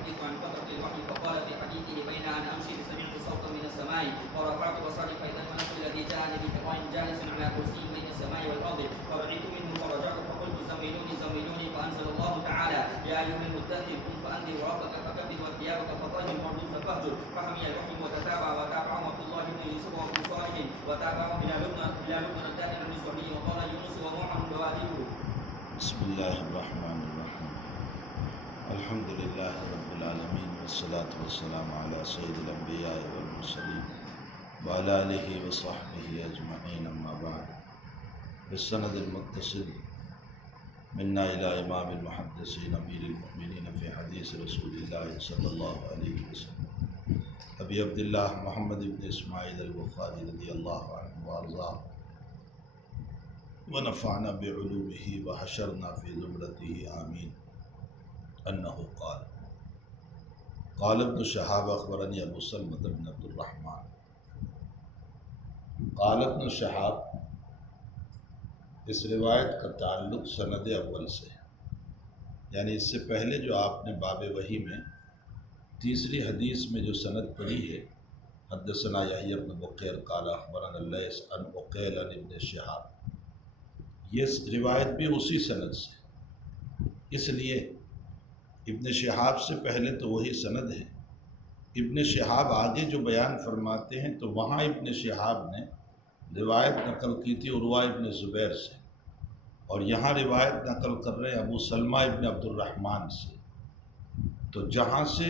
يحدث عن فترة الوحي فقال في حديثه بين أن أمشي سمعت صوتا من السماء فرفعت بصري فإذا الملك الذي جاءني بتقوى جالس على كرسي بين السماء والأرض فرعيت منه فرجعت فقلت زملوني زملوني فأنزل الله تعالى يا أيها المدثر قم فأنذر وربك فكبر وثيابك فطهر والرجز فاهجر فحمي الوحي وتتابع وتابعه عبد الله بن يوسف وابن صالح وتابعه بلال بن الدائر الزهري وقال يونس ونوح بوادره. بسم الله الرحمن الرحيم. الحمد لله رب العالمين والصلاة والسلام على سيد الأنبياء والمرسلين وعلى آله وصحبه أجمعين أما بعد. بالسند المتصل منا إلى إمام المحدثين أمير المؤمنين في حديث رسول الله صلى الله عليه وسلم أبي عبد الله محمد بن إسماعيل البخاري رضي الله عنه وأرضاه ونفعنا بعلومه وحشرنا في زمرته آمين أنه قال ابن شهاب أخبرني أبو سلمة بن عبد الرحمن قال ابن شهاب. اس روایت کا تعلق سند اول سے ہے، یعنی اس سے پہلے جو آپ نے باب وحی میں تیسری حدیث میں جو سند پڑھی ہے حدثنا یحییٰ بن بکیر قال اخبرنا اللیث عن عقیل عن ابن شہاب، یہ روایت بھی اسی سند سے، اس لیے ابن شہاب سے پہلے تو وہی سند ہے۔ ابن شہاب آگے جو بیان فرماتے ہیں تو وہاں ابن شہاب نے روایت نقل کی تھی عروہ ابن زبیر سے، اور یہاں روایت نقل کر رہے ہیں ابو سلمہ ابن عبد الرحمن سے۔ تو جہاں سے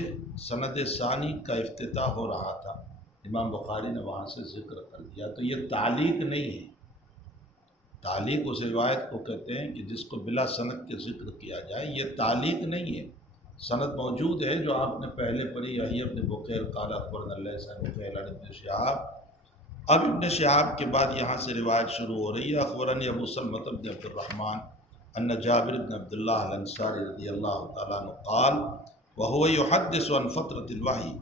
سند ثانی کا افتتاح ہو رہا تھا امام بخاری نے وہاں سے ذکر کر دیا، تو یہ تعلیق نہیں ہے۔ تعلیق اس روایت کو کہتے ہیں کہ جس کو بلا سند کے ذکر کیا جائے، یہ تعلیق نہیں ہے۔ سند موجود ہے جو آپ نے پہلے پڑھی یحییٰ بن بکیر قال اخبرنا اللیث عن عقیل عن ابن شہاب۔ اب ابن شہاب کے بعد یہاں سے روایت شروع ہو رہی ہے اخبرنی ابو سلمہ بن عبد الرحمن ان جابر بن عبد اللہ الانصاری رضی اللہ تعالیٰ عنہ قال وهو يحدث عن فترة الوحی۔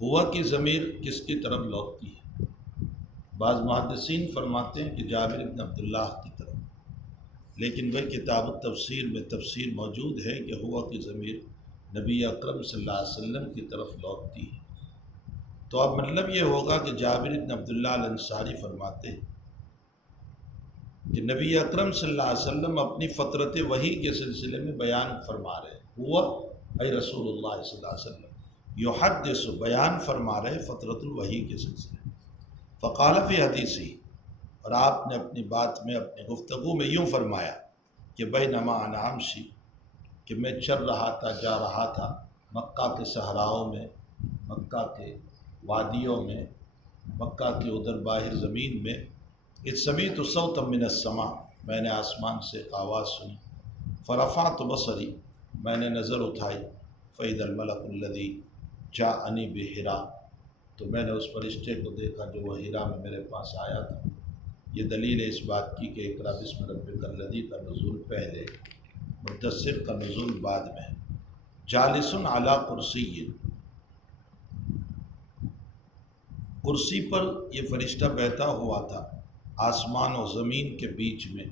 ہوا کی ضمیر کس کی طرف لوٹتی ہے؟ بعض محدثین فرماتے ہیں کہ جابر بن عبداللہ کی طرف، لیکن وہ کتاب التفسیر میں تفسیر موجود ہے کہ ہوا کی ضمیر نبی اکرم صلی اللہ علیہ وسلم کی طرف لوٹتی ہے۔ تو اب مطلب یہ ہوگا کہ جابر بن عبداللہ الانصاری فرماتے ہیں کہ نبی اکرم صلی اللہ علیہ وسلم اپنی فطرت وحی کے سلسلے میں بیان فرما رہے ہیں، ہوا اے رسول اللہ صلی اللہ علیہ وسلم یحدث بیان فرما رہے فطرت الوحی کے سلسلے میں۔ فقال فی حدیثی، اور آپ نے اپنی بات میں اپنی گفتگو میں یوں فرمایا کہ بینما انا امشی، کہ میں چل رہا تھا، جا رہا تھا مکہ کے صحراؤں میں، مکہ کے وادیوں میں، مکہ کی ادھر باہر زمین میں، اذ سمعت صوتا من السماء، میں نے آسمان سے ایک آواز سنی، فرفعت بصری، میں نے نظر اٹھائی، فاذا الملک الذی جاءنی بحرا، تو میں نے اس فرشتے کو دیکھا جو وہ حرا میں میرے پاس آیا تھا۔ یہ دلیل ہے اس بات کی کہ اقرأ بسم ربک الذی کا نزول پہلے، مدثر کا نزول بعد میں۔ جالس علی کرسی، کرسی پر یہ فرشتہ بیٹھا ہوا تھا آسمان و زمین کے بیچ میں۔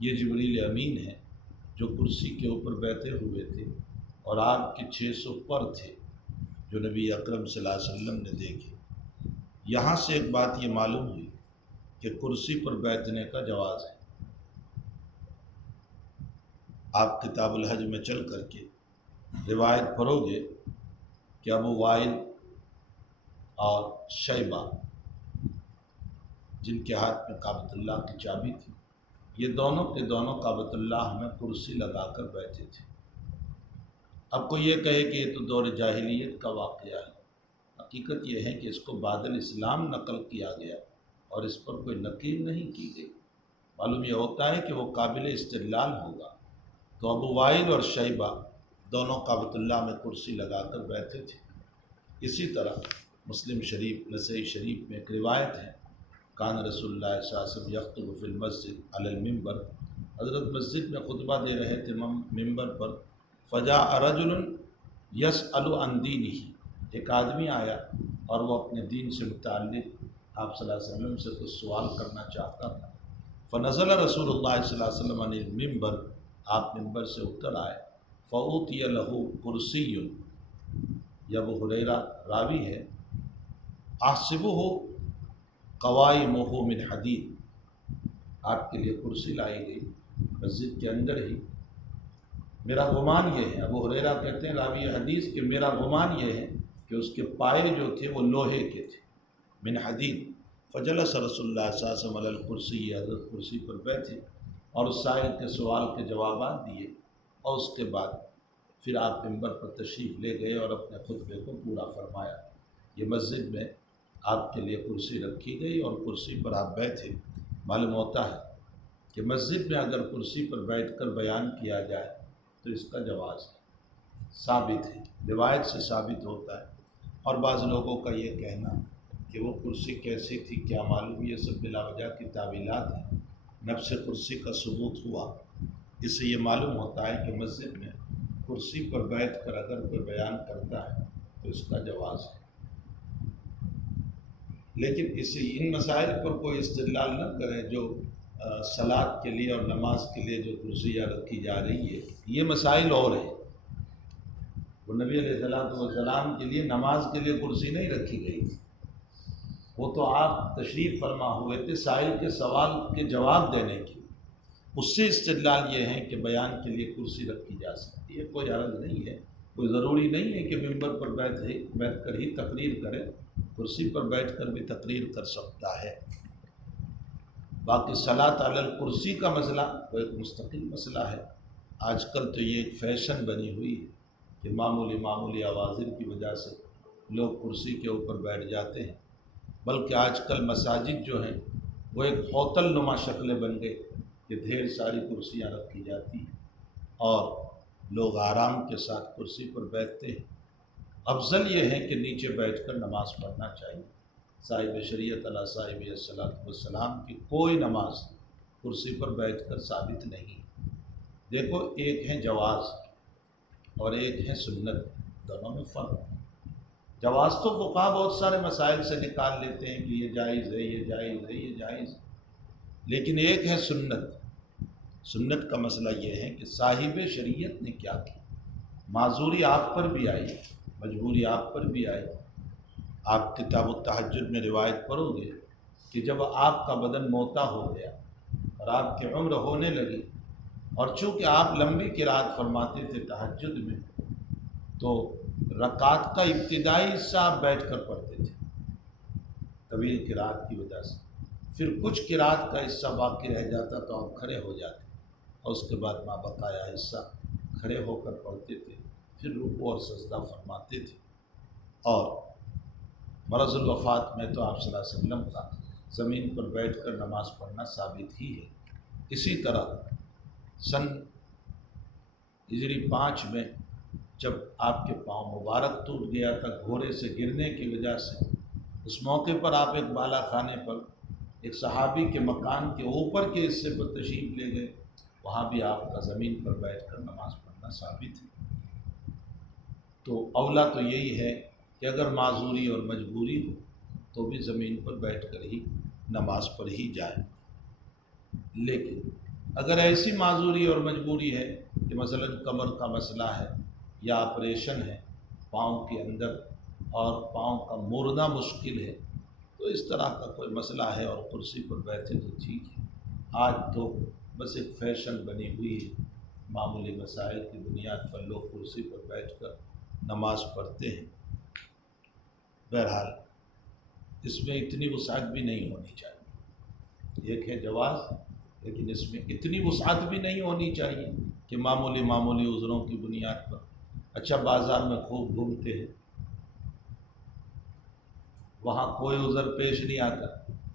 یہ جبریل امین ہے جو کرسی کے اوپر بیٹھے ہوئے تھے، اور آپ کے 600 پر تھے جو نبی اکرم صلی اللہ علیہ وسلم نے دیکھے۔ یہاں سے ایک بات یہ معلوم ہوئی کہ کرسی پر بیٹھنے کا جواز ہے۔ آپ کتاب الحج میں چل کر کے روایت پڑھو گے کہ ابو وائل اور شیبہ جن کے ہاتھ میں کعبۃ اللہ کی چابی تھی، یہ دونوں کے دونوں کعبۃ اللہ میں کرسی لگا کر بیٹھے تھے۔ اب کوئی یہ کہے کہ یہ تو دور جاہلیت کا واقعہ ہے، حقیقت یہ ہے کہ اس کو بعد الاسلام نقل کیا گیا اور اس پر کوئی نقیر نہیں کی گئی۔ معلوم یہ ہوتا ہے کہ وہ قابل استدلال ہوگا۔ تو ابو وائل اور شیبہ دونوں کعبۃ اللہ میں کرسی لگا کر بیٹھے تھے۔ اسی طرح مسلم شریف، نسائی شریف میں ایک روایت ہے، کان رسول اللہ صلی اللہ علیہ وسلم یخطب فی المسجد علی المنبر، حضرت مسجد میں خطبہ دے رہے تھے ممبر پر، فجاء رجل یسأل عن دینہ، ایک آدمی آیا اور وہ اپنے دین سے متعلق آپ صلی اللہ علیہ وسلم سے کچھ سوال کرنا چاہتا تھا۔ فنزل رسول اللہ صلی اللہ علیہ وسلم عن المنبر، آپ منبر سے اتر آئے، فعوتی لہو کرسی، یا ابو ہریرہ راوی ہے، احسبہ قوائمہ من حدید، آپ کے لیے کرسی لائی گئی مسجد کے اندر ہی، میرا گمان یہ ہے، ابو ہریرہ کہتے ہیں راوی حدیث کہ میرا گمان یہ ہے کہ اس کے پائے جو تھے وہ لوہے کے تھے، من حدید، فجلس رسول اللہ صلی اللہ علیہ وسلم علی الکرسی، حضرت کرسی پر بیٹھے اور سائل کے سوال کے جوابات دیے، اور اس کے بعد پھر آپ منبر پر تشریف لے گئے اور اپنے خطبے کو پورا فرمایا۔ یہ مسجد میں آپ کے لیے کرسی رکھی گئی اور کرسی پر آپ بیٹھے۔ معلوم ہوتا ہے کہ مسجد میں اگر کرسی پر بیٹھ کر بیان کیا جائے تو اس کا جواز ہے، ثابت ہے، روایت سے ثابت ہوتا ہے۔ اور بعض لوگوں کا یہ کہنا کہ وہ کرسی کیسی تھی کیا معلوم، یہ سب بلا وجہ کی تعویلات ہیں، نفس کرسی کا ثبوت ہوا، اس سے یہ معلوم ہوتا ہے کہ مسجد میں کرسی پر بیٹھ کر اگر کوئی بیان کرتا ہے تو اس کا جواز ہے۔ لیکن ان مسائل پر کوئی استدلال نہ کرے جو صلاۃ کے لیے اور نماز کے لیے جو کرسیاں رکھی جا رہی ہے، یہ مسائل اور ہیں۔ وہ نبی علیہ السلام کے لیے نماز کے لیے کرسی نہیں رکھی گئی تھی، وہ تو آپ تشریف فرما ہوئے تھے سائل کے سوال کے جواب دینے کے لیے۔ اس سے استدلال یہ ہے کہ بیان کے لیے کرسی رکھی جا سکتی ہے، کوئی حرج نہیں ہے، کوئی ضروری نہیں ہے کہ ممبر پر بیٹھ کر ہی تقریر کرے، کرسی پر بیٹھ کر بھی تقریر کر سکتا ہے۔ باقی صلاۃ علی الکرسی کا مسئلہ وہ ایک مستقل مسئلہ ہے۔ آج کل تو یہ ایک فیشن بنی ہوئی ہے کہ معمولی عوازل کی وجہ سے لوگ کرسی کے اوپر بیٹھ جاتے ہیں، بلکہ آج کل مساجد جو ہیں وہ ایک ہوتل نما شکلیں بن گئی کہ ڈھیر ساری کرسیاں رکھی جاتی ہیں اور لوگ آرام کے ساتھ کرسی پر بیٹھتے ہیں۔ افضل یہ ہے کہ نیچے بیٹھ کر نماز پڑھنا چاہیے۔ صاحب شریعت علیہ صاحب الصلاۃ والسلام کی کوئی نماز کرسی پر بیٹھ کر ثابت نہیں۔ دیکھو، ایک ہے جواز اور ایک ہے سنت، دونوں میں فرق ہے۔ جواز تو فقہا بہت سارے مسائل سے نکال لیتے ہیں کہ یہ جائز ہے، یہ جائز ہے، یہ جائز ہے، لیکن ایک ہے سنت۔ سنت کا مسئلہ یہ ہے کہ صاحب شریعت نے کیا کیا، معذوری آپ پر بھی آئی، مجبوری آپ پر بھی آئی۔ آپ کتاب التہجد میں روایت پڑھو گے کہ جب آپ کا بدن موتا ہو گیا اور آپ کی عمر ہونے لگی، اور چونکہ آپ لمبی قرات فرماتے تھے تہجد میں، تو رکعت کا ابتدائی حصہ آپ بیٹھ کر پڑھتے تھے طویل قرات کی وجہ سے، پھر کچھ قرات کا حصہ باقی رہ جاتا تو آپ کھڑے ہو جاتے اور اس کے بعد ما بقایا حصہ کھڑے ہو کر پڑھتے تھے، پھر رکوع اور سجدہ فرماتے تھے۔ اور مرض الوفات میں تو آپ صلی اللہ علیہ وسلم کا زمین پر بیٹھ کر نماز پڑھنا ثابت ہی ہے۔ اسی طرح سن ہجری 5 میں جب آپ کے پاؤں مبارک ٹوٹ گیا تھا گھوڑے سے گرنے کی وجہ سے، اس موقع پر آپ ایک بالا خانے پر ایک صحابی کے مکان کے اوپر کے حصے پر تشریف لے گئے، وہاں بھی آپ کا زمین پر بیٹھ کر نماز پڑھنا ثابت ہے۔ تو اولا تو یہی ہے کہ اگر معذوری اور مجبوری ہو تو بھی زمین پر بیٹھ کر ہی نماز پڑھ ہی جائے۔ لیکن اگر ایسی معذوری اور مجبوری ہے کہ مثلا کمر کا مسئلہ ہے یا آپریشن ہے پاؤں کے اندر اور پاؤں کا مڑنا مشکل ہے، تو اس طرح کا کوئی مسئلہ ہے اور کرسی پر بیٹھے تو ٹھیک ہے۔ آج تو بس ایک فیشن بنی ہوئی ہے، معمولی مسائل کی بنیاد پر لوگ کرسی پر بیٹھ کر نماز پڑھتے ہیں۔ بہرحال اس میں اتنی وسعت بھی نہیں ہونی چاہیے، ایک ہے جواز، لیکن اس میں اتنی وسعت بھی نہیں ہونی چاہیے کہ معمولی عذروں کی بنیاد پر۔ اچھا، بازار میں خوب گھومتے ہیں، وہاں کوئی عذر پیش نہیں آتا،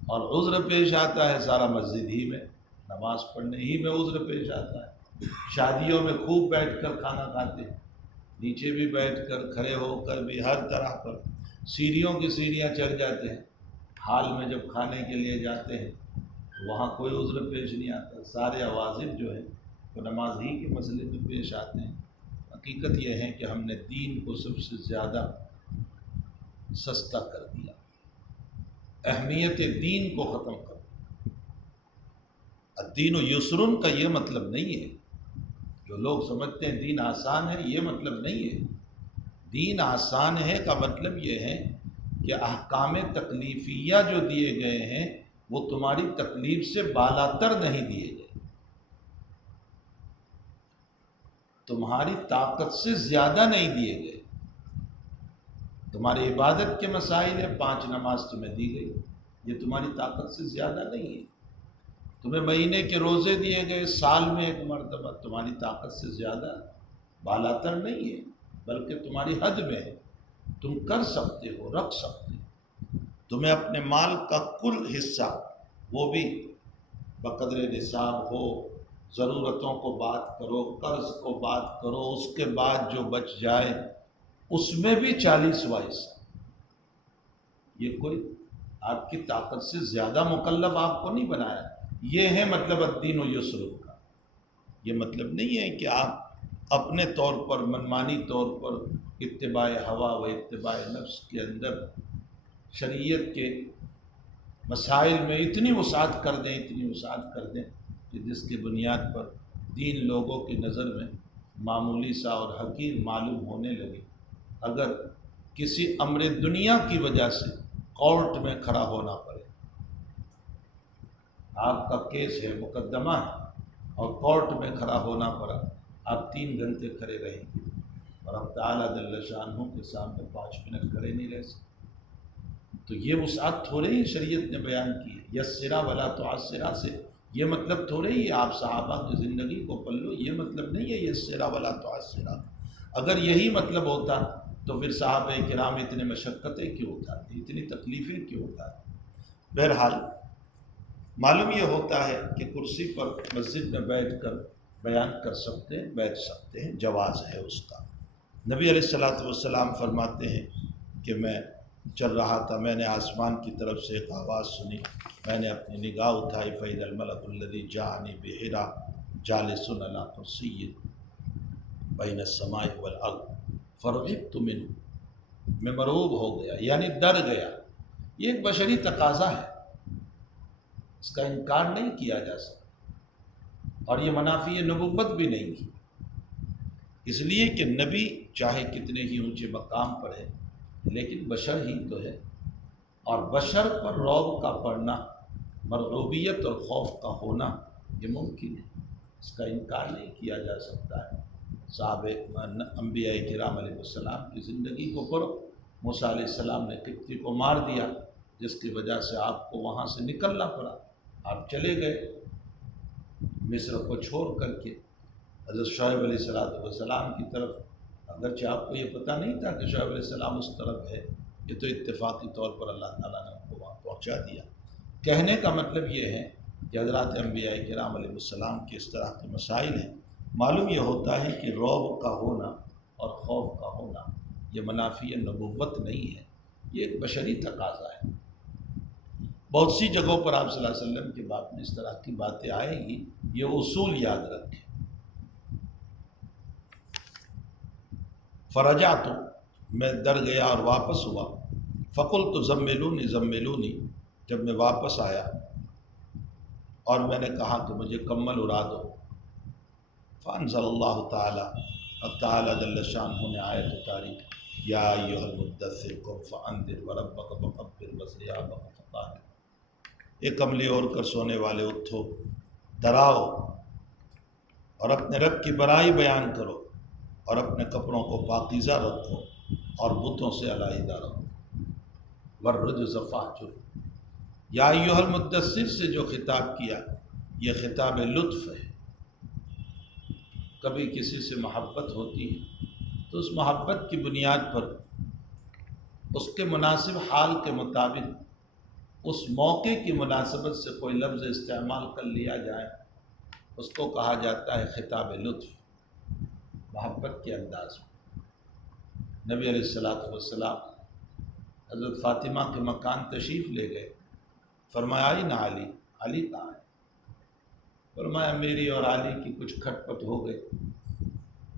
اور عذر پیش آتا ہے سارا مسجد ہی میں، نماز پڑھنے ہی میں عذر پیش آتا ہے۔ شادیوں میں خوب بیٹھ کر کھانا کھاتے ہیں، نیچے بھی بیٹھ کر کھڑے ہو کر بھی، ہر طرح پر سیڑھیوں کی سیڑھیاں چڑھ جاتے ہیں۔ حال میں جب کھانے کے لیے جاتے ہیں وہاں کوئی عذر پیش نہیں آتا، سارے عوازل جو ہیں وہ نماز ہی کے مسئلے میں پیش آتے ہیں۔ حقیقت یہ ہے کہ ہم نے دین کو سب سے زیادہ سستا کر دیا، اہمیت دین کو ختم کر دیا۔ الدین یسرن کا یہ مطلب نہیں ہے جو لوگ سمجھتے ہیں دین آسان ہے، یہ مطلب نہیں ہے۔ دین آسان ہے کا مطلب یہ ہے کہ احکام تکلیفیہ جو دیے گئے ہیں وہ تمہاری تکلیف سے بالاتر نہیں دیے گئے، تمہاری طاقت سے زیادہ نہیں دیے گئے۔ تمہاری عبادت کے مسائل ہے، 5 نماز تمہیں دی گئی، یہ تمہاری طاقت سے زیادہ نہیں ہے۔ تمہیں مہینے کے روزے دیے گئے، سال میں 1 مرتبہ، تمہاری طاقت سے زیادہ بالاتر نہیں ہے، بلکہ تمہاری حد میں ہے، تم کر سکتے ہو، رکھ سکتے ہو۔ تمہیں اپنے مال کا کل حصہ، وہ بھی بقدر نصاب ہو، ضرورتوں کو بات کرو، قرض کو بات کرو، اس کے بعد جو بچ جائے اس میں بھی 40واں حصہ، یہ کوئی آپ کی طاقت سے زیادہ مکلف آپ کو نہیں بنایا۔ یہ ہے مطلب الدین و یسر کا۔ یہ مطلب نہیں ہے کہ آپ اپنے طور پر، منمانی طور پر، اتباع ہوا و اتباع نفس کے اندر شریعت کے مسائل میں اتنی وسعت کر دیں، اتنی وسعت کر دیں کہ جس کی بنیاد پر دین لوگوں کی نظر میں معمولی سا اور حقیر معلوم ہونے لگے۔ اگر کسی امر دنیا کی وجہ سے کورٹ میں کھڑا ہونا پڑے، آپ کا کیس ہے، مقدمہ ہے، اور کورٹ میں کھڑا ہونا پڑا، آپ 3 گھنٹے کھڑے رہیں گے، اور اب تعالیٰ جل شانہ کے سامنے 5 منٹ کھڑے نہیں رہ سکتے۔ تو یہ وسعت تھوڑے ہی شریعت نے بیان کی ہے۔ یسرا ولا تعسرا سے یہ مطلب تھوڑے ہی آپ صحابہ کی زندگی کو پڑھ لو، یہ مطلب نہیں ہے یسرا ولا تعسرا۔ اگر یہی مطلب ہوتا تو پھر صحابہ کرام اتنے مشقتیں کیوں اٹھاتے، اتنی تکلیفیں کیوں اٹھاتے؟ بہرحال معلوم یہ ہوتا ہے کہ کرسی پر مسجد میں بیٹھ کر بیان کر سکتے ہیں، بیٹھ سکتے ہیں، جواز ہے اس کا۔ نبی علیہ الصلوۃ والسلام فرماتے ہیں کہ میں چل رہا تھا، میں نے آسمان کی طرف سے ایک آواز سنی، میں نے اپنی نگاہ اٹھائی، فَإِذَا الْمَلَكُ الَّذِي جَاءَنِي بِحِرَا جَالِسٌ عَلَىٰ كُرْسِيٍّ بَيْنَ السَّمَاءِ وَالْأَرْضِ فَرُعِبْتُ مِنْهُ، میں مرعوب ہو گیا، یعنی ڈر گیا۔ یہ ایک بشری تقاضا ہے، اس کا انکار نہیں کیا جا سکتا، اور یہ منافی نبوت بھی نہیں تھی، اس لیے کہ نبی چاہے کتنے ہی اونچے مقام پر ہے لیکن بشر ہی تو ہے، اور بشر پر رعب کا پڑنا، مرعوبیت اور خوف کا ہونا یہ ممکن ہے، اس کا انکار نہیں کیا جا سکتا ہے۔ صحابہ انبیاء کرام علیہ السلام کی زندگی کو پڑھو، موسیٰ علیہ السلام نے قبطی کو مار دیا، جس کی وجہ سے آپ کو وہاں سے نکلنا پڑا، آپ چلے گئے مصر کو چھوڑ کر کے حضرت شعیب علیہ السلام کی طرف، اگرچہ آپ کو یہ پتہ نہیں تھا کہ شعیب علیہ السلام اس طرف ہے، یہ تو اتفاقی طور پر اللہ تعالیٰ نے ان کو وہاں پہنچا دیا۔ کہنے کا مطلب یہ ہے کہ حضرات انبیاء کرام علیہ السلام کے اس طرح کے مسائل ہیں۔ معلوم یہ ہوتا ہے کہ رعب کا ہونا اور خوف کا ہونا یہ منافی نبوت نہیں ہے، یہ ایک بشری تقاضا ہے۔ بہت سی جگہوں پر آپ صلی اللہ علیہ وسلم کے بات میں اس طرح کی باتیں آئیں گی، یہ اصول یاد رکھیں۔ فرجعت، میں ڈر گیا اور واپس ہوا، فقلت زملونی زملونی، جب میں واپس آیا اور میں نے کہا کہ مجھے کمبل اڑا دو، فانزل اللہ تعالی، اب تعالیٰ جل شانہ نے آیت اتاری، یا ایھا المدثر قم فانذر وربک فکبر وثیابک فطہر، ایک کملی اوڑھ کر سونے والے اٹھو، ڈراؤ اور اپنے رب کی بڑائی بیان کرو، اور اپنے کپڑوں کو پاکیزہ رکھو اور بتوں سے علیحدہ رہو، والرجز فاہجر۔ یا ایھا المدثر سے جو خطاب کیا یہ خطاب لطف ہے۔ کبھی کسی سے محبت ہوتی ہے تو اس محبت کی بنیاد پر اس کے مناسب حال کے مطابق اس موقع کی مناسبت سے کوئی لفظ استعمال کر لیا جائے، اس کو کہا جاتا ہے خطاب لطف، محبت کے انداز میں۔ نبی علیہ السلام حضرت فاطمہ کے مکان تشریف لے گئے، فرمایا آئین علی، علی کہاں ہے؟ فرمایا میری اور علی کی کچھ کھٹ پٹ ہو گئی،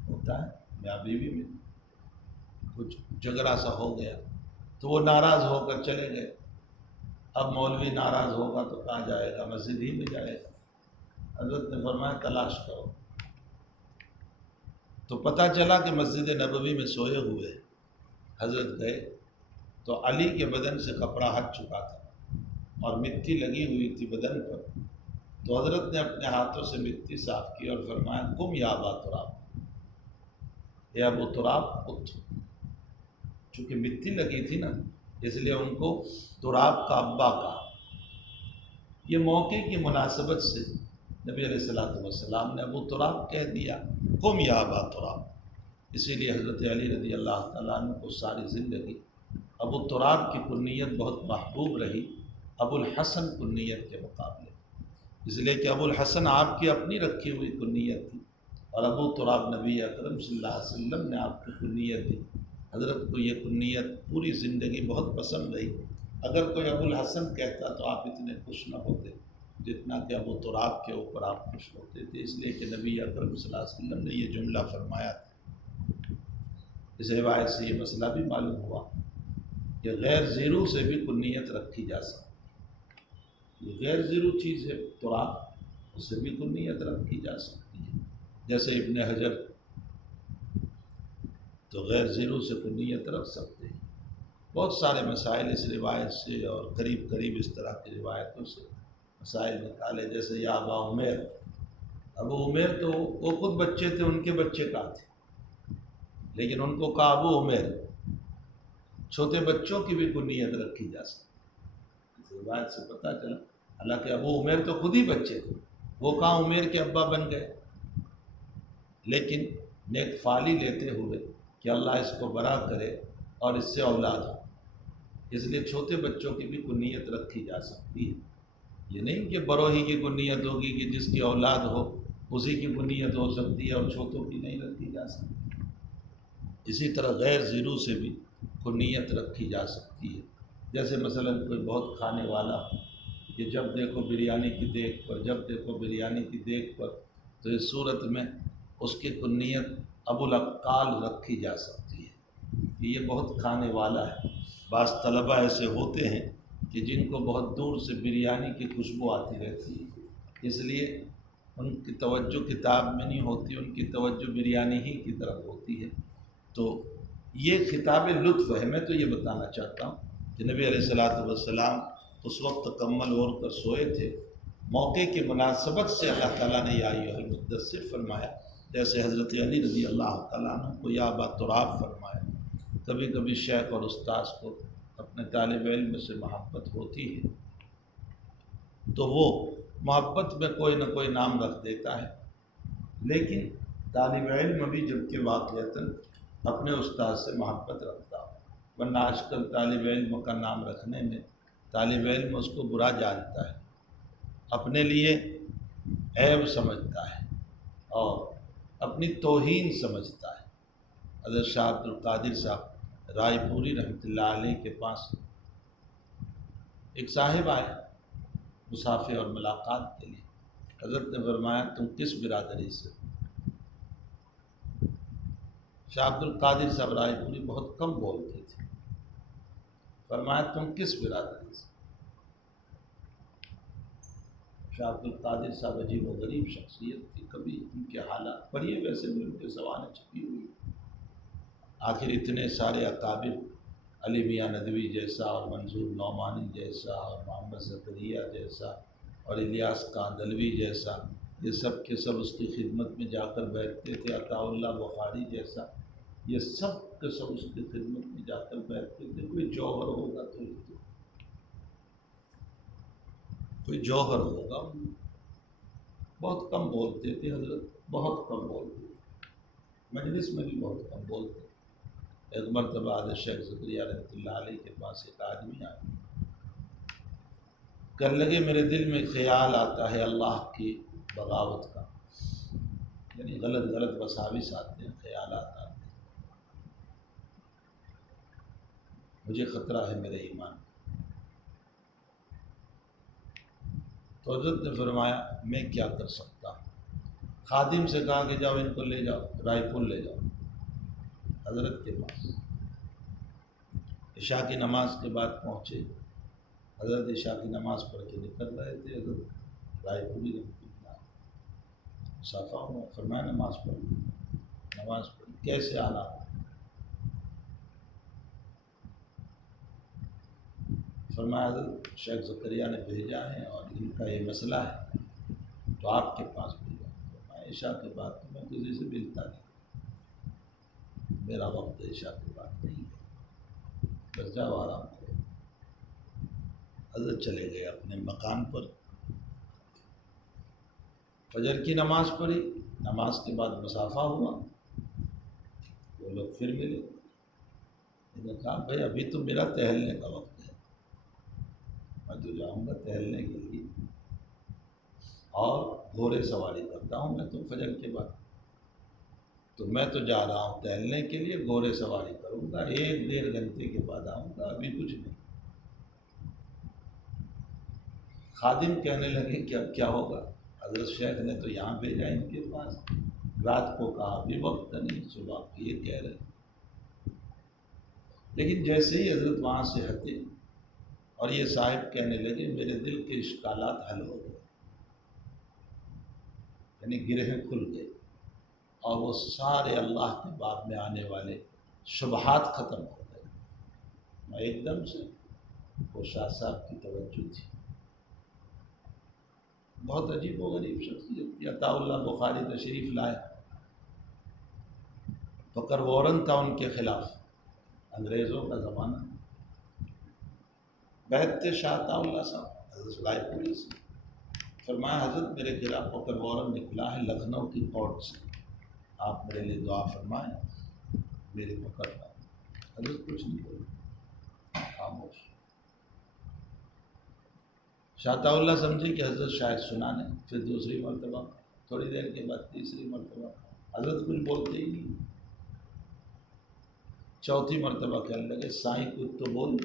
ہوتا ہے میاں بیوی میں کچھ جھگڑا سا ہو گیا، تو وہ ناراض ہو کر چلے گئے۔ اب مولوی ناراض ہوگا تو کہاں جائے گا؟ مسجد ہی میں جائے گا۔ حضرت نے فرمایا تلاش کرو، تو پتہ چلا کہ مسجد نبوی میں سوئے ہوئے حضرت گئے تو علی کے بدن سے کپڑا ہٹ چکا تھا اور مٹی لگی ہوئی تھی بدن پر، تو حضرت نے اپنے ہاتھوں سے مٹی صاف کی اور فرمایا قم یا ابا تراب، اے ابو تراب اٹھ۔ چونکہ مٹی لگی تھی نا اس لیے ان کو تراب کا ابا کہا۔ یہ موقع کی مناسبت سے نبی علیہ السلام نے ابو تراب کہہ دیا، قم یا ابا تراب۔ اسی لیے حضرت علی رضی اللہ تعالیٰ عنہ کو ساری زندگی ابو تراب کی کنیت بہت محبوب رہی ابو الحسن کنیت کے مقابلے، اس لیے کہ ابو الحسن آپ کی اپنی رکھی ہوئی کنیت تھی اور ابو تراب نبی اکرم صلی اللہ علیہ وسلم نے آپ کی کنیت دی۔ حضرت کو یہ کنیت پوری زندگی بہت پسند رہی۔ اگر کوئی ابو الحسن کہتا تو آپ اتنے خوش نہ ہوتے جتنا کہ ابو تراب کے اوپر آپ خوش ہوتے تھے، اس لیے کہ نبی اکرم صلی اللہ علیہ وسلم نے یہ جملہ فرمایا تھا۔ اس روایت سے یہ مسئلہ بھی معلوم ہوا کہ غیر زیرو سے بھی کنیت رکھی جا سکتی، یہ غیر زیرو چیز ہے تراب، اس سے بھی کنیت رکھی جا سکتی ہے، جیسے ابن حجر تو غیر زیرو سے کنیت رکھ سکتے ہیں۔ بہت سارے مسائل اس روایت سے اور قریب قریب اس طرح کی روایتوں سے مسائل نکالے، جیسے یا ابا عمیر، ابو عمیر تو وہ خود بچے تھے، ان کے بچے کہاں تھے، لیکن ان کو کہا ابو عمیر۔ چھوٹے بچوں کی بھی کنیت رکھی جا سکتی، اس روایت سے پتہ چلا، حالانکہ ابو عمیر تو خود ہی بچے تھے، وہ کہاں عمیر کے ابا بن گئے، لیکن نیک فعلی لیتے ہوئے کہ اللہ اس کو بڑا کرے اور اس سے اولاد ہو، اس لیے چھوٹے بچوں کی بھی کنیت رکھی جا سکتی ہے۔ یہ نہیں کہ بڑوں ہی کی کنیت ہوگی کہ جس کی اولاد ہو اسی کی کنیت ہو سکتی ہے اور چھوٹوں کی نہیں رکھی جا سکتی۔ اسی طرح غیر زیرو سے بھی کنیت رکھی جا سکتی ہے، جیسے مثلا کوئی بہت کھانے والا کہ جب دیکھو بریانی کی دیگ پر، جب دیکھو بریانی کی دیگ پر، تو اس صورت میں اس کی کنیت ابو الاقال رکھی جا سکتی ہے کہ یہ بہت کھانے والا ہے۔ بعض طلبہ ایسے ہوتے ہیں کہ جن کو بہت دور سے بریانی کی خوشبو آتی رہتی ہے، اس لیے ان کی توجہ کتاب میں نہیں ہوتی، ان کی توجہ بریانی ہی کی طرف ہوتی ہے۔ تو یہ خطاب لطف ہے۔ میں تو یہ بتانا چاہتا ہوں کہ نبی علیہ السلام اس وقت کمل اوڑھ کر سوئے تھے، موقع کی مناسبت سے اللہ تعالیٰ نے یا ایھا المدثر فرمایا، جیسے حضرت علی رضی اللہ تعالیٰ عنہ کو یا ابا تراب فرمایا۔ کبھی کبھی شیخ اور استاذ کو اپنے طالب علم سے محبت ہوتی ہے تو وہ محبت میں کوئی نہ کوئی نام رکھ دیتا ہے، لیکن طالب علم بھی جبکہ واقعتاً اپنے استاد سے محبت رکھتا ہو، ورنہ آج کل طالب علم کا نام رکھنے میں طالب علم اس کو برا جانتا ہے، اپنے لیے عیب سمجھتا ہے اور اپنی توہین سمجھتا ہے۔ حضرت شاہ عبد القادر صاحب رائے پوری رحمۃ اللہ علیہ کے پاس ایک صاحب آئے مسافر اور ملاقات کے لیے۔ حضرت نے فرمایا تم کس برادری سے؟ شاہ عبد القادر صاحب رائے پوری بہت کم بولتے تھے، فرمایا تم کس برادری سے؟ شاہ عبد القادر صاحب عجیب و غریب شخصیت تھی، کبھی ان کے حالات پڑھیے، ویسے بھی ان کے سوانح چھپی ہوئی۔ آخر اتنے سارے اکابر، علی میاں ندوی جیسا اور منظور نعمانی جیسا اور محمد زکریا جیسا اور الیاس کاندلوی جیسا، یہ سب کے سب اس کی خدمت میں جا کر بیٹھتے تھے۔ عطاء اللہ بخاری جیسا، یہ سب کے سب اس کی خدمت میں جا کر بیٹھتے تھے۔ کوئی جوہر ہوگا تو یہ تو کوئی جوہر ہوگا۔ بہت کم بولتے تھے حضرت، بہت کم بولتے تھے، مجلس میں بھی بہت کم بولتے تھے۔ ایک مرتبہ حضرت شیخ زکریا رحمۃ اللہ علیہ کے پاس ایک آدمی آیا، کہنے لگے میرے دل میں خیال آتا ہے اللہ کی بغاوت کا، یعنی غلط غلط وساوس آتے ہیں، خیالات آتے ہیں، مجھے خطرہ ہے میرے ایمان کا۔ تو حضرت نے فرمایا میں کیا کر سکتا ہوں؟ خادم سے کہا کہ جاؤ ان کو لے جاؤ، رائے پور لے جاؤ حضرت کے پاس۔ عشاء کی نماز کے بعد پہنچے، حضرت عشاء کی نماز پڑھ کے نکل رہے تھے، حضرت رائے پوری رحمۃ اللہ صافہ ہوا، فرمایا نماز پڑھ، نماز پڑھی، کیسے آنا؟ فرمایا حضرت شیخ زکریا نے بھیجا ہے اور ان کا یہ مسئلہ ہے تو آپ کے پاس بھیجا۔ فرمایا عشاء کے بعد تو میں کسی سے ملتا نہیں، میرا وقت عشاء کے بعد نہیں ہے، بس جاؤ آرام کرو۔ حضرت چلے گئے اپنے مکان پر، فجر کی نماز پڑھی، نماز کے بعد مسافہ ہوا، وہ لوگ پھر ملے، انہوں نے کہا بھائی ابھی تو میرا ٹہلنے کا وقت ہے، میں تو جاؤں گا ٹہلنے کے لیے اور گھوڑے سواری کرتا ہوں میں تو فجر کے بعد، تو میں تو جا رہا ہوں ٹہلنے کے لیے، گھوڑے سواری کروں گا، 1-1.5 گھنٹے کے بعد آؤں گا، ابھی کچھ نہیں۔ خادم کہنے لگے کہ اب کیا ہوگا؟ حضرت شیخ نے تو یہاں بھیجا ان کے پاس، رات کو کہا ابھی وقت نہیں، صبح کو یہ کہہ رہے۔ لیکن جیسے ہی حضرت وہاں سے ہٹے اور یہ صاحب کہنے لگے میرے دل کے اشکالات حل ہو گئے، یعنی گرہیں کھل گئے اور وہ سارے اللہ کے باب میں آنے والے شبہات ختم ہو گئے۔ میں ایک دم سے وہ شاہ صاحب کی توجہ تھی، بہت عجیب و غریب شخصیت تھی، عطا اللہ بخاری تشریف لائے، فکر وارن تھا ان کے خلاف، انگریزوں کا زمانہ، بیعت تھے شاہ عطا اللہ صاحب، حضرت لائے پولیس سے، فرمایا حضرت میرے خلاف فکر وارن نکلا ہے لکھنؤ کی کورٹ سے، آپ میرے لیے دعا فرمائیں میری پکڑ کا۔ حضرت کچھ نہیں بولے، خاموش۔ شاہ عطا اللہ سمجھے کہ حضرت شاید سنا نہیں، پھر دوسری مرتبہ، تھوڑی دیر کے بعد تیسری مرتبہ، حضرت کچھ بولتے ہی نہیں، چوتھی مرتبہ کہنے لگے سائیں کچھ تو بول۔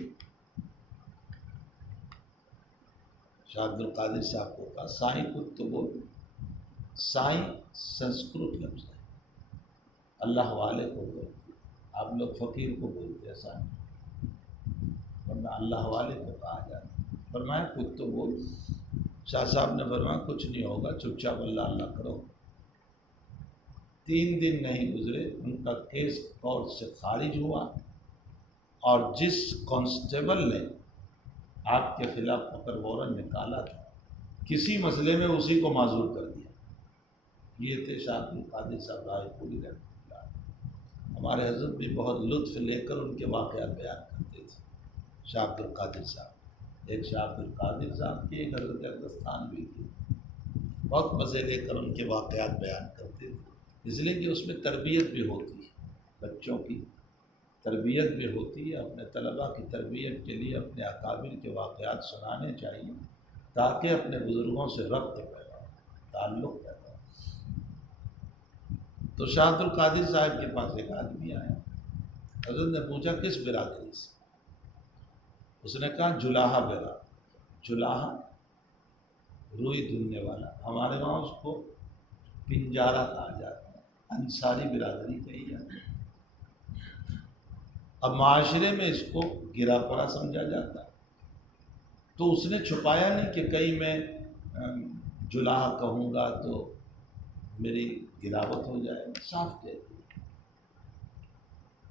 شاہ عبد القادر صاحب کو کہا سائیں کچھ تو بول۔ سائیں سنسکرت لفظ ہے، اللہ والے کو بولتے، آپ لوگ فقیر کو بولتے ہیں سائیں، ورنہ اللہ والے کو کہا جاتا۔ فرمایا کچھ تو بول۔ شاہ صاحب نے فرمایا کچھ نہیں ہوگا، چپ چاپ اللہ اللہ کرو۔ 3 دن نہیں گزرے ان کا کیس کورٹ سے خارج ہوا اور جس کانسٹیبل نے آپ کے خلاف فکر وارن نکالا تھا کسی مسئلے میں اسی کو معذور کر دیا۔ یہ تھے شاہ عبد القادر صاحب رائے پوری رحمۃ اللہ۔ ہمارے حضرت بھی بہت لطف لے کر ان کے واقعات بیان کرتے تھے، شاہ عبد القادر صاحب، ایک شاہ عبد القادر صاحب کی، ایک حضرت اقدستان بھی تھی، بہت مزے لے کر ان کے واقعات بیان کرتے تھے، اس لیے کہ اس میں تربیت بھی ہوتی ہے، بچوں کی تربیت بھی ہوتی ہے، اپنے طلباء کی تربیت کے لیے اپنے اکابر کے واقعات سنانے چاہیے تاکہ اپنے بزرگوں سے ربط پیدا ہو، تعلق پیدا ہو۔ تو شاہ عبد القادر صاحب کے پاس ایک آدمی آیا، حضرت نے پوچھا کس برادری سے؟ اس نے کہا جلاہا برادری۔ جلاہا روئی دھلنے والا، ہمارے وہاں اس کو پنجارہ کہا جاتا ہے، انصاری برادری کہی جاتی ہے۔ اب معاشرے میں اس کو گرا پڑا سمجھا جاتا ہے، تو اس نے چھپایا نہیں کہ کہیں میں جلاہا کہوں گا تو میری گراوٹ ہو جائے، صاف کہہ دیا۔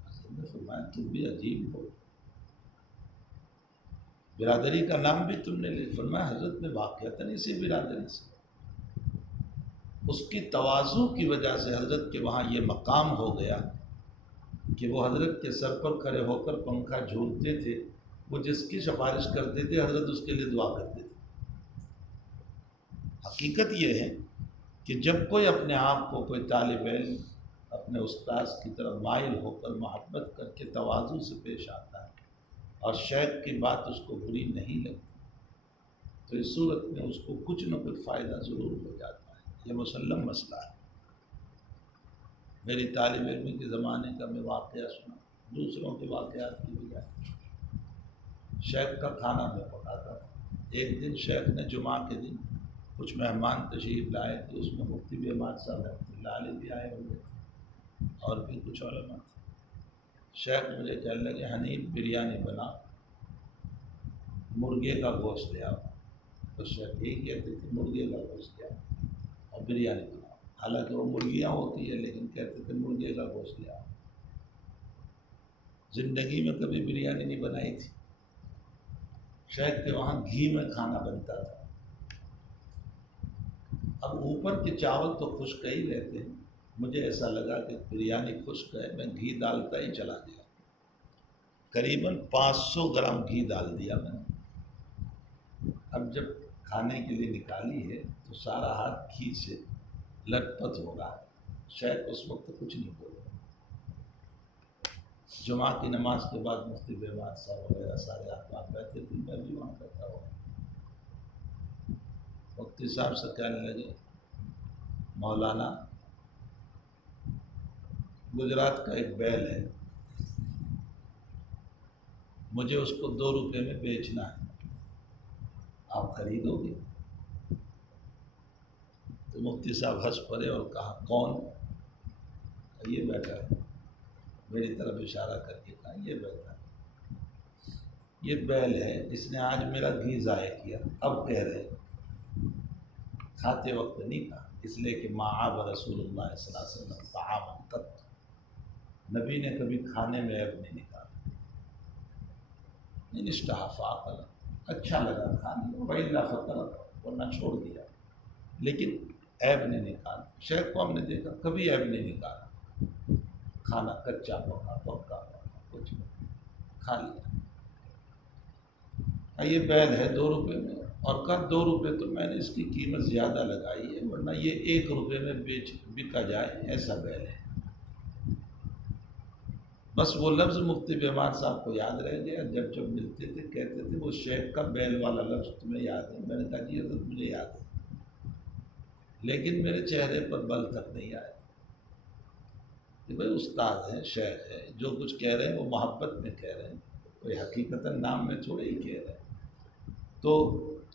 حضرت نے فرمایا تم بھی عجیب ہو، برادری کا نام بھی تم نے لے۔ فرمایا حضرت نے واقعتاً اسی برادری سے، اس کی تواضع کی وجہ سے حضرت کے وہاں یہ مقام ہو گیا کہ وہ حضرت کے سر پر کھڑے ہو کر پنکھا جھولتے تھے، وہ جس کی سفارش کرتے تھے حضرت اس کے لیے دعا کرتے تھے۔ حقیقت یہ ہے کہ جب کوئی اپنے آپ کو، کوئی طالب علم اپنے استاذ کی طرف مائل ہو کر محبت کر کے تواضع سے پیش آتا ہے اور شیخ کی بات اس کو بری نہیں لگتی، تو اس صورت میں اس کو کچھ نہ کچھ فائدہ ضرور ہو جاتا ہے، یہ مسلم مسئلہ ہے۔ میری طالب علم کے زمانے کا میں واقعہ سنا، دوسروں کے واقعات کی بجائے شیخ کا کھانا میں پکاتا تھا۔ ایک دن شیخ نے جمعہ کے دن کچھ مہمان تشریف لائے تھے، اس میں مفتی بیمار صاحب رحمۃ اللہ علیہ بھی آئے ہوئے تھے اور بھی کچھ علماء تھے۔ شیخ مجھے کہنے لگے حنیف بریانی بنا، مرغے کا گوشت لے آؤ، تو شیخ یہی کہتے تھے مرغے کا گوشت لے آؤ اور بریانی بناؤ۔ حالانکہ وہ مرغیاں ہوتی ہے، لیکن کہتے تھے مرغے کا گوشت لیا۔ زندگی میں کبھی بریانی نہیں بنائی تھی، شاید کہ وہاں گھی میں کھانا بنتا تھا۔ اب اوپر کے چاول تو خشک ہی رہتے ہیں، مجھے ایسا لگا کہ بریانی خشک ہے، میں گھی ڈالتا ہی چلا گیا، قریباً 500 گرام گھی ڈال دیا میں نے۔ اب جب کھانے کے لیے نکالی ہے تو سارا ہاتھ گھی سے لت پت ہو رہا ہے، شاید اس وقت کچھ نہیں بولا۔ جمعہ کی نماز کے بعد مفتی بہباد صاحب وغیرہ سارے احباب بیٹھے تھے، میں بھی وہاں بیٹھا ہوا۔ مفتی صاحب سے کہنے لگے، مولانا گجرات کا ایک بیل ہے، مجھے اس کو 2 روپے میں بیچنا ہے، آپ خریدو گے؟ تو مفتی صاحب ہنس پڑے اور کہا، کون؟ یہ بیٹھا ہے، میری طرف اشارہ کر کے کہا، یہ بیٹھا ہے، یہ بیل ہے، اس نے آج میرا گھی ضائع کیا، اب کہہ رہے کھاتے وقت نہیں کہا، اس لیے کہ ما عاب رسول اللہ صلی اللہ علیہ وسلم طعاما قط، نبی نے کبھی کھانے میں عیب نہیں نکالا، ان اشتہافات، اچھا لگا کھانے میں، وَإِلَّا فَتَرَكَ، ورنہ چھوڑ دیا، لیکن عیب نہیں نکالا۔ شیخ کو ہم نے دیکھا کبھی عیب نہیں نکالا، کھانا کچا پکا پکا کچھ نہیں، کھا لیا۔ یہ بیل ہے 2 روپے میں، اور کہا 2 روپے تو میں نے اس کی قیمت زیادہ لگائی ہے، ورنہ یہ 1 روپے میں بکا جائے ایسا بیل ہے۔ بس وہ لفظ مفتی بہمان صاحب کو یاد رہ گیا، جب جب ملتے تھے کہتے تھے وہ شیخ کا بیل والا لفظ تمہیں یاد ہے؟ میں نے کہا جی حضرت مجھے یاد ہے، لیکن میرے چہرے پر بل تک نہیں آیا کہ بھئی استاد ہیں، شیخ ہے، جو کچھ کہہ رہے ہیں وہ محبت میں کہہ رہے ہیں، کوئی حقیقتاً نام میں تھوڑے ہی کہہ رہے ہیں۔ تو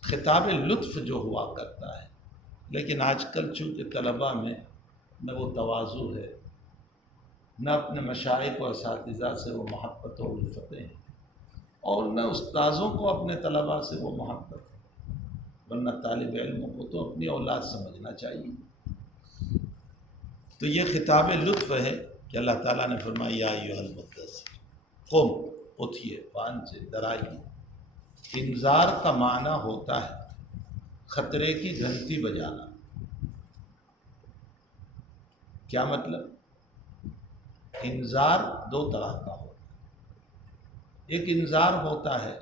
خطاب لطف جو ہوا کرتا ہے، لیکن آج کل چونکہ طلباء میں نہ وہ تواضع ہے، نہ اپنے مشائخ و اساتذہ سے وہ محبت و الفتیں ہیں، اور نہ استاذوں کو اپنے طلباء سے وہ محبت ہے، ورنہ طالب علموں کو تو اپنی اولاد سمجھنا چاہیے۔ تو یہ خطاب لطف ہے کہ اللہ تعالیٰ نے فرمایا یا ایھا المدثر قم، اٹھیے، فانذر، ڈرائیے۔ انذار کا معنی ہوتا ہے خطرے کی گھنٹی بجانا۔ کیا مطلب؟ انذار 2 طرح کا ہوتا ہے، ایک انذار ہوتا ہے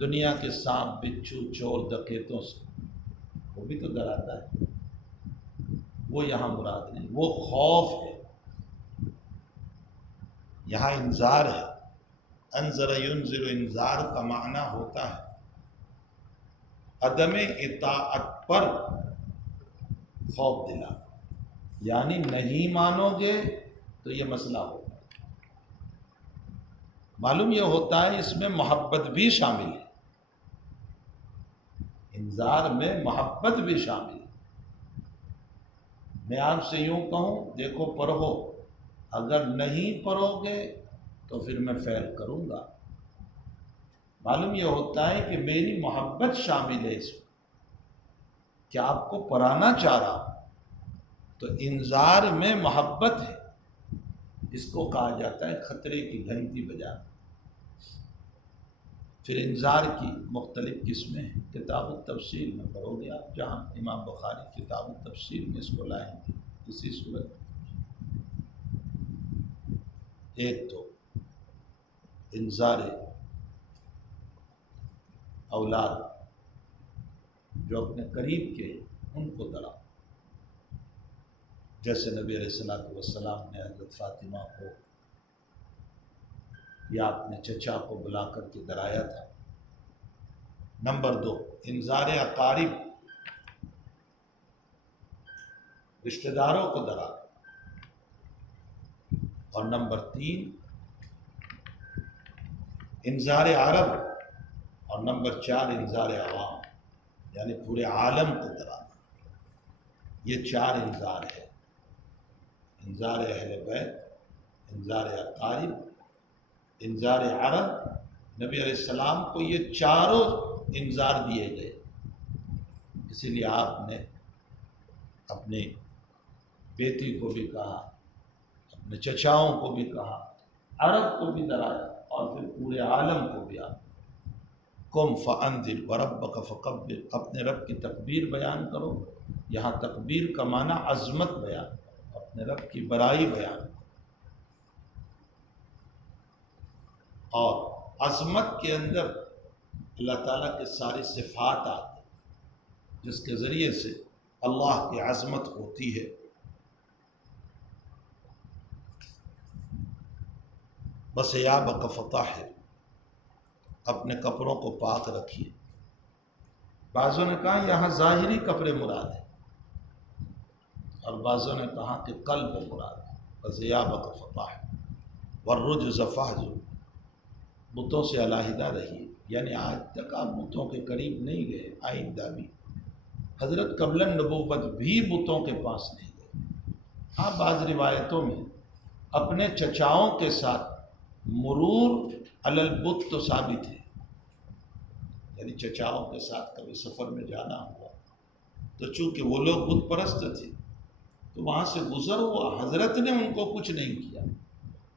دنیا کے سانپ بچھو چور ڈکیتوں سے، وہ بھی تو ڈراتا ہے، وہ یہاں مراد نہیں، وہ خوف ہے، یہاں انذار ہے۔ انذر ینذر، انذار کا معنی ہوتا ہے عدم اطاعت پر خوف دلانا، یعنی نہیں مانو گے تو یہ مسئلہ ہوگا۔ معلوم یہ ہوتا ہے اس میں محبت بھی شامل ہے، انذار میں محبت بھی شامل ہے۔ میں آپ سے یوں کہوں دیکھو پڑھو، اگر نہیں پڑھو گے تو پھر میں فعل کروں گا، معلوم یہ ہوتا ہے کہ میری محبت شامل ہے اس میں، کہ آپ کو پڑھانا چاہ رہا ہوں، تو انذار میں محبت ہے، اس کو کہا جاتا ہے خطرے کی گھنٹی بجانا۔ پھر انذار کی مختلف قسمیں ہیں، کتاب التفسیر میں پڑھو گے آپ، جہاں امام بخاری کتاب التفسیر میں اس کو لائیں گے اسی صورت میں۔ ایک تو انذار اولاد جو اپنے قریب کے ان کو ڈرا، جیسے نبی علیہ السلام نے حضرت فاطمہ کو یا اپنے چچا کو بلا کر کے ڈرایا تھا۔ نمبر 2 انذار اقارب، رشتہ داروں کو ڈرا، اور نمبر 3 انذار عرب، اور نمبر 4 انذار عوام، یعنی پورے عالم کو ڈرانا۔ یہ 4 انذار ہے، انذار اہل بیت، انذار اقارب، انذار عرب۔ نبی علیہ السلام کو یہ چاروں انذار دیے گئے اسی لیے آپ نے اپنی بیٹی کو بھی کہا، اپنے چچاؤں کو بھی کہا، عرب کو بھی ڈرایا، اور پھر پورے عالم کو بھی آپ قم فانذر وربک فکبر، اپنے رب کی تکبیر بیان کرو۔ یہاں تکبیر کا معنی عظمت بیان کرو، اپنے رب کی بڑائی بیان کرو، اور عظمت کے اندر اللہ تعالیٰ کے ساری صفات آتی ہیں جس کے ذریعے سے اللہ کی عظمت ہوتی ہے۔ بس یابک فطاہر، اپنے کپڑوں کو پاک رکھیے۔ بعضوں نے کہا یہاں ظاہری کپڑے مراد ہیں، اور بعضوں نے کہا کہ قلب مراد ہے۔ بس یابک فطاہر والرجز فاہجر، بتوں سے علیحدہ رہیے، یعنی آج تک آپ بتوں کے قریب نہیں گئے، آئندہ بھی۔ حضرت قبل النبوت بھی بتوں کے پاس نہیں گئے۔ ہاں بعض روایتوں میں اپنے چچاؤں کے ساتھ مرور علی البت تو ثابت ہے، یعنی چچاؤں کے ساتھ کبھی سفر میں جانا ہوا تو چونکہ وہ لوگ بت پرست تھے تو وہاں سے گزر ہوا، حضرت نے ان کو کچھ نہیں کیا،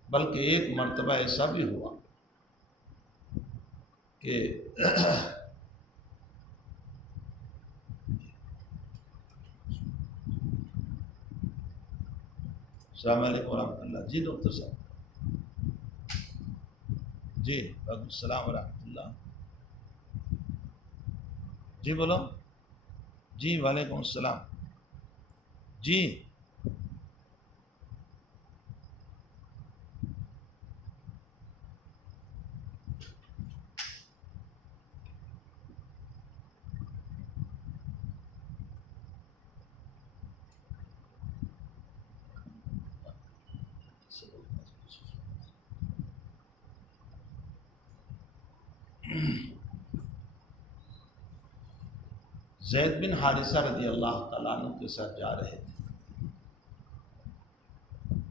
بلکہ ایک مرتبہ ایسا بھی ہوا کہ السلام علیکم ورحمۃ اللہ۔ جی ڈاکٹر صاحب، جی وعلیکم السلام ورحمۃ اللہ۔ جی بولو۔ جی وعلیکم السلام۔ جی زید بن حارثہ رضی اللہ تعالیٰ عنہ کے ساتھ جا رہے تھے۔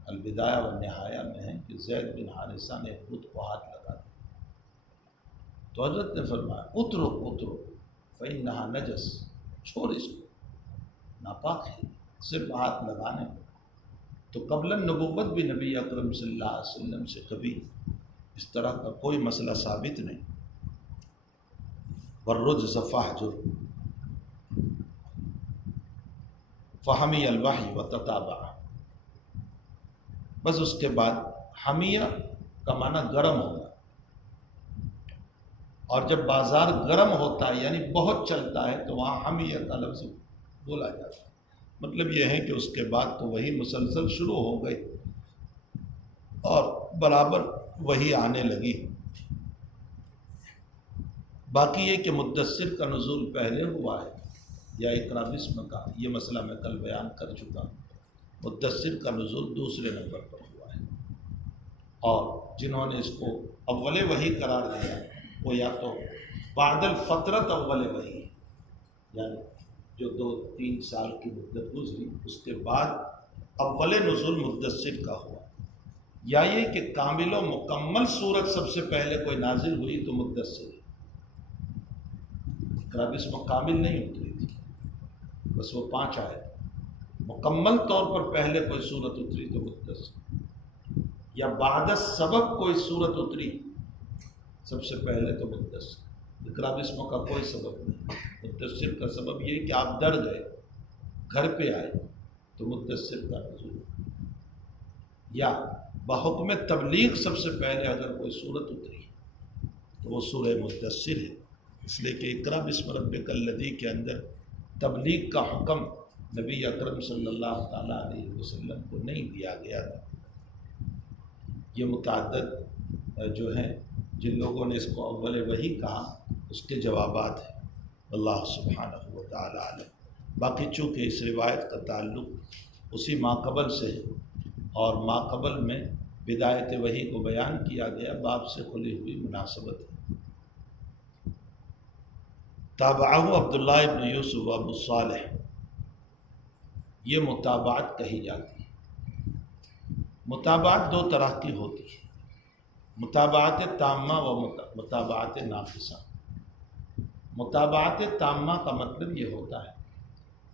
البدایہ والنہایہ میں ہے کہ زید بن حارثہ نے ایک بت کو ہاتھ لگا دیا تو حضرت نے فرمایا اترک فإنہا نجس، چھوڑ اس کو، ناپاک ہے، صرف ہاتھ لگانے کو۔ تو قبل النبوت بھی نبی اکرم صلی اللہ علیہ وسلم سے کبھی اس طرح کا کوئی مسئلہ ثابت نہیں۔ والرجز فاہجر، فحمی الوحی وتتابع، بس اس کے بعد حمیہ کا معنی گرم ہونا، اور جب بازار گرم ہوتا ہے یعنی بہت چلتا ہے تو وہاں حمیہ کا لفظ بولا جاتا ہے۔ مطلب یہ ہے کہ اس کے بعد تو وہی مسلسل شروع ہو گئی اور برابر وہی آنے لگی۔ باقی یہ کہ مدثر کا نزول پہلے ہوا ہے یا اقرا بسم کا، یہ مسئلہ میں کل بیان کر چکا ہوں۔ مدثر کا نزول دوسرے نمبر پر ہوا ہے، اور جنہوں نے اس کو اول وحی قرار دیا وہ یا تو بعد الفترت اول وحی، یعنی جو 2-3 سال کی مدت گزری اس کے بعد اول نزول مدثر کا ہوا، یا یہ کہ کامل و مکمل صورت سب سے پہلے کوئی نازل ہوئی تو مدثر، اقرا بسم کامل نہیں اتری تھی، بس وہ 5 آئے، مکمل طور پر پہلے کوئی صورت اتری تو مدثر، یا بعد السبب کوئی صورت اتری سب سے پہلے تو مدثر۔ اقرا بسم کا کوئی سبب نہیں، مدثر کا سبب یہ کہ آپ ڈر گئے، گھر پہ آئے تو مدثر کا نزول، یا بحکم تبلیغ سب سے پہلے اگر کوئی صورت اتری تو وہ سورہ مدثر ہے، اس لیے کہ اقرا بسم ربک الذی کے اندر تبلیغ کا حکم نبی اکرم صلی اللہ تعالیٰ علیہ وسلم کو نہیں دیا گیا تھا۔ یہ متعدد جو ہیں جن لوگوں نے اس کو اول وحی کہا اس کے جوابات ہیں، اللہ سبحانہ و تعالیٰ عالم۔ باقی چونکہ اس روایت کا تعلق اسی ماقبل سے ہے اور ماقبل میں بدایت وحی کو بیان کیا گیا، باب سے کھلی ہوئی مناسبت ہے۔ تابعہ عبداللہ ابن یوسف ابو صالح، یہ متابعت کہی جاتی ہے۔ متابعت 2 طرح کی ہوتی ہے، متابعت تامہ و متابعت ناقصہ۔ متابعت تامہ کا مطلب یہ ہوتا ہے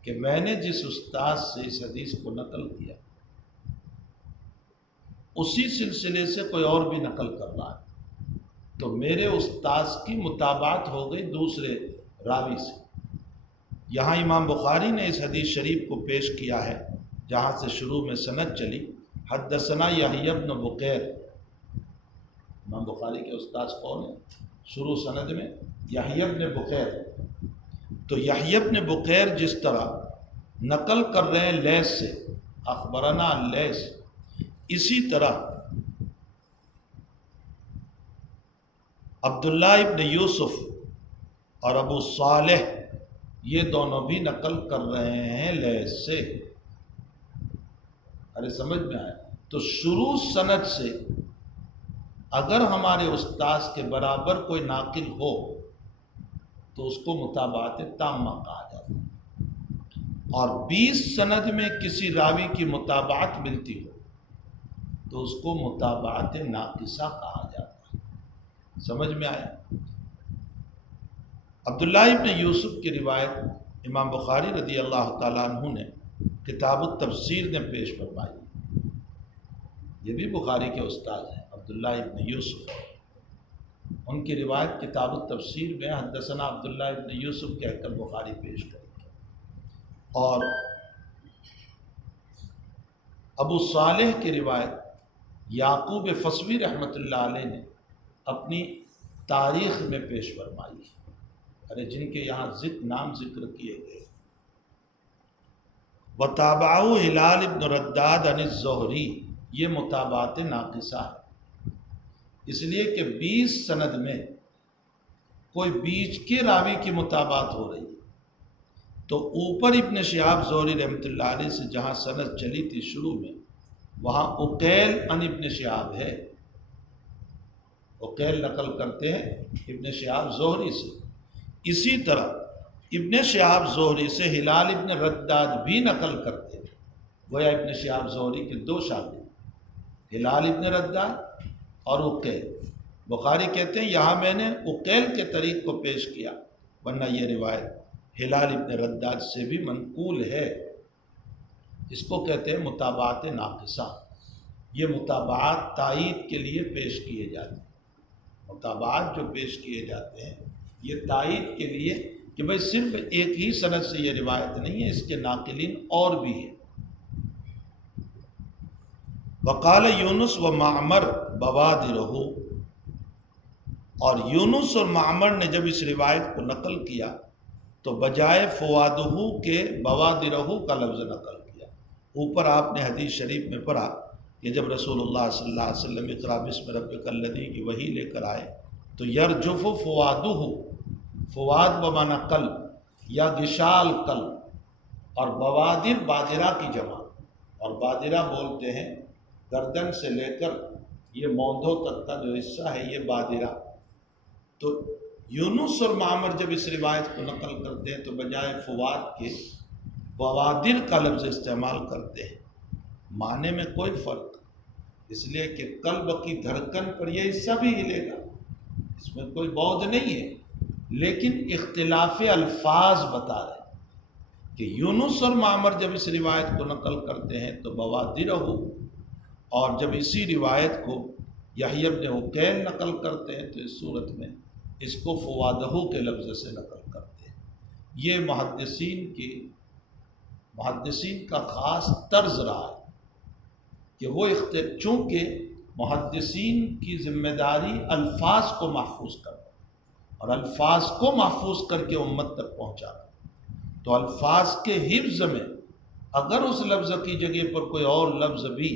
کہ میں نے جس استاد سے اس حدیث کو نقل کیا اسی سلسلے سے کوئی اور بھی نقل کر رہا ہے، تو میرے استاد کی متابعت ہو گئی دوسرے راوی سے۔ یہاں امام بخاری نے اس حدیث شریف کو پیش کیا ہے جہاں سے شروع میں سند چلی، حدثنا یحییٰ بن بکیر۔ امام بخاری کے استاد کون ہیں؟ شروع سند میں یحییٰ بن بکیر۔ تو یحییٰ بن بکیر جس طرح نقل کر رہے ہیں لیث سے، اخبرنا لیث، اسی طرح عبداللہ ابن یوسف اور ابو صالح یہ دونوں بھی نقل کر رہے ہیں لیث سے۔ ارے سمجھ میں آیا؟ تو شروع سند سے اگر ہمارے استاذ کے برابر کوئی ناقل ہو تو اس کو متابعت تامہ کہا جاتا ہے، اور 20 سند میں کسی راوی کی متابعت ملتی ہو تو اس کو متابعت ناقصہ کہا جاتا ہے۔ سمجھ میں آیا؟ عبداللہ ابن یوسف کی روایت امام بخاری رضی اللہ تعالیٰ عنہ نے کتاب التفسیر نے پیش فرمائی۔ یہ بھی بخاری کے استاد ہیں عبداللہ ابن یوسف، ان کی روایت کتاب التفسیر میں حدثنا عبداللہ ابن یوسف کہہ کر بخاری پیش کریں گے۔ اور ابو صالح کی روایت یعقوب فصوی رحمۃ اللہ علیہ نے اپنی تاریخ میں پیش فرمائی، ارے جن کے یہاں نام ذکر کیے گئے۔ وتابعہ ہلال ابن رداد عن الزہری، یہ متابعت ناقصہ ہے، اس لیے کہ 20 سند میں کوئی بیچ کے راوی کی متابعت ہو رہی ہے، تو اوپر ابن شہاب زہری رحمۃ اللہ علیہ سے جہاں سند چلی تھی شروع میں، وہاں عقیل عن ابن شہاب ہے، عقیل نقل کرتے ہیں ابن شہاب زہری سے۔ اسی طرح ابن شہاب زہری سے ہلال ابن رداد بھی نقل کرتے ہیں، گویا ابن شہاب زہری کے 2 شاگرد ہلال ابن رداد اور عقیل۔ بخاری کہتے ہیں یہاں میں نے عقیل کے طریق کو پیش کیا، ورنہ یہ روایت ہلال ابن رداد سے بھی منقول ہے۔ اس کو کہتے ہیں متابعت ناقصہ۔ یہ متابعات تائید کے لیے پیش کیے جاتے ہیں، متابعات جو پیش کیے جاتے ہیں یہ تائید کے لیے کہ بھئی صرف ایک ہی سند سے یہ روایت نہیں ہے، اس کے ناقلین اور بھی ہیں۔ وقال یونس و معمر بوادرہ، اور یونس اور معمر نے جب اس روایت کو نقل کیا تو بجائے فوادہ کے بوادرہ کا لفظ نقل کیا۔ اوپر آپ نے حدیث شریف میں پڑھا کہ جب رسول اللہ صلی اللہ علیہ وسلم اقرأ بسم ربک الذی کی وحی لے کر آئے تو یرجف فوادہ، فواد بمعنی قلب یا گشال قلب، اور بوادر بادرہ کی جمع، اور بادرہ بولتے ہیں گردن سے لے کر یہ موندھوں تک کا جو حصہ ہے یہ بادرہ۔ تو یونس اور معمر جب اس روایت کو نقل کرتے ہیں تو بجائے فواد کے بوادر کا لفظ استعمال کرتے ہیں، معنی میں کوئی فرق، اس لیے کہ قلب کی دھڑکن پر یہ حصہ بھی ہلے گا، اس میں کوئی بعد نہیں ہے، لیکن اختلاف الفاظ بتا رہے ہیں کہ یونس اور معمر جب اس روایت کو نقل کرتے ہیں تو بوادرہ، اور جب اسی روایت کو یحییٰ بن عقیل نقل کرتے ہیں تو اس صورت میں اس کو فوادہ کے لفظ سے نقل کرتے ہیں۔ یہ محدثین کا خاص طرز رہا ہے کہ وہ چونکہ محدثین کی ذمہ داری الفاظ کو محفوظ کرنا اور الفاظ کو محفوظ کر کے امت تک پہنچانا، تو الفاظ کے حفظ میں اگر اس لفظ کی جگہ پر کوئی اور لفظ بھی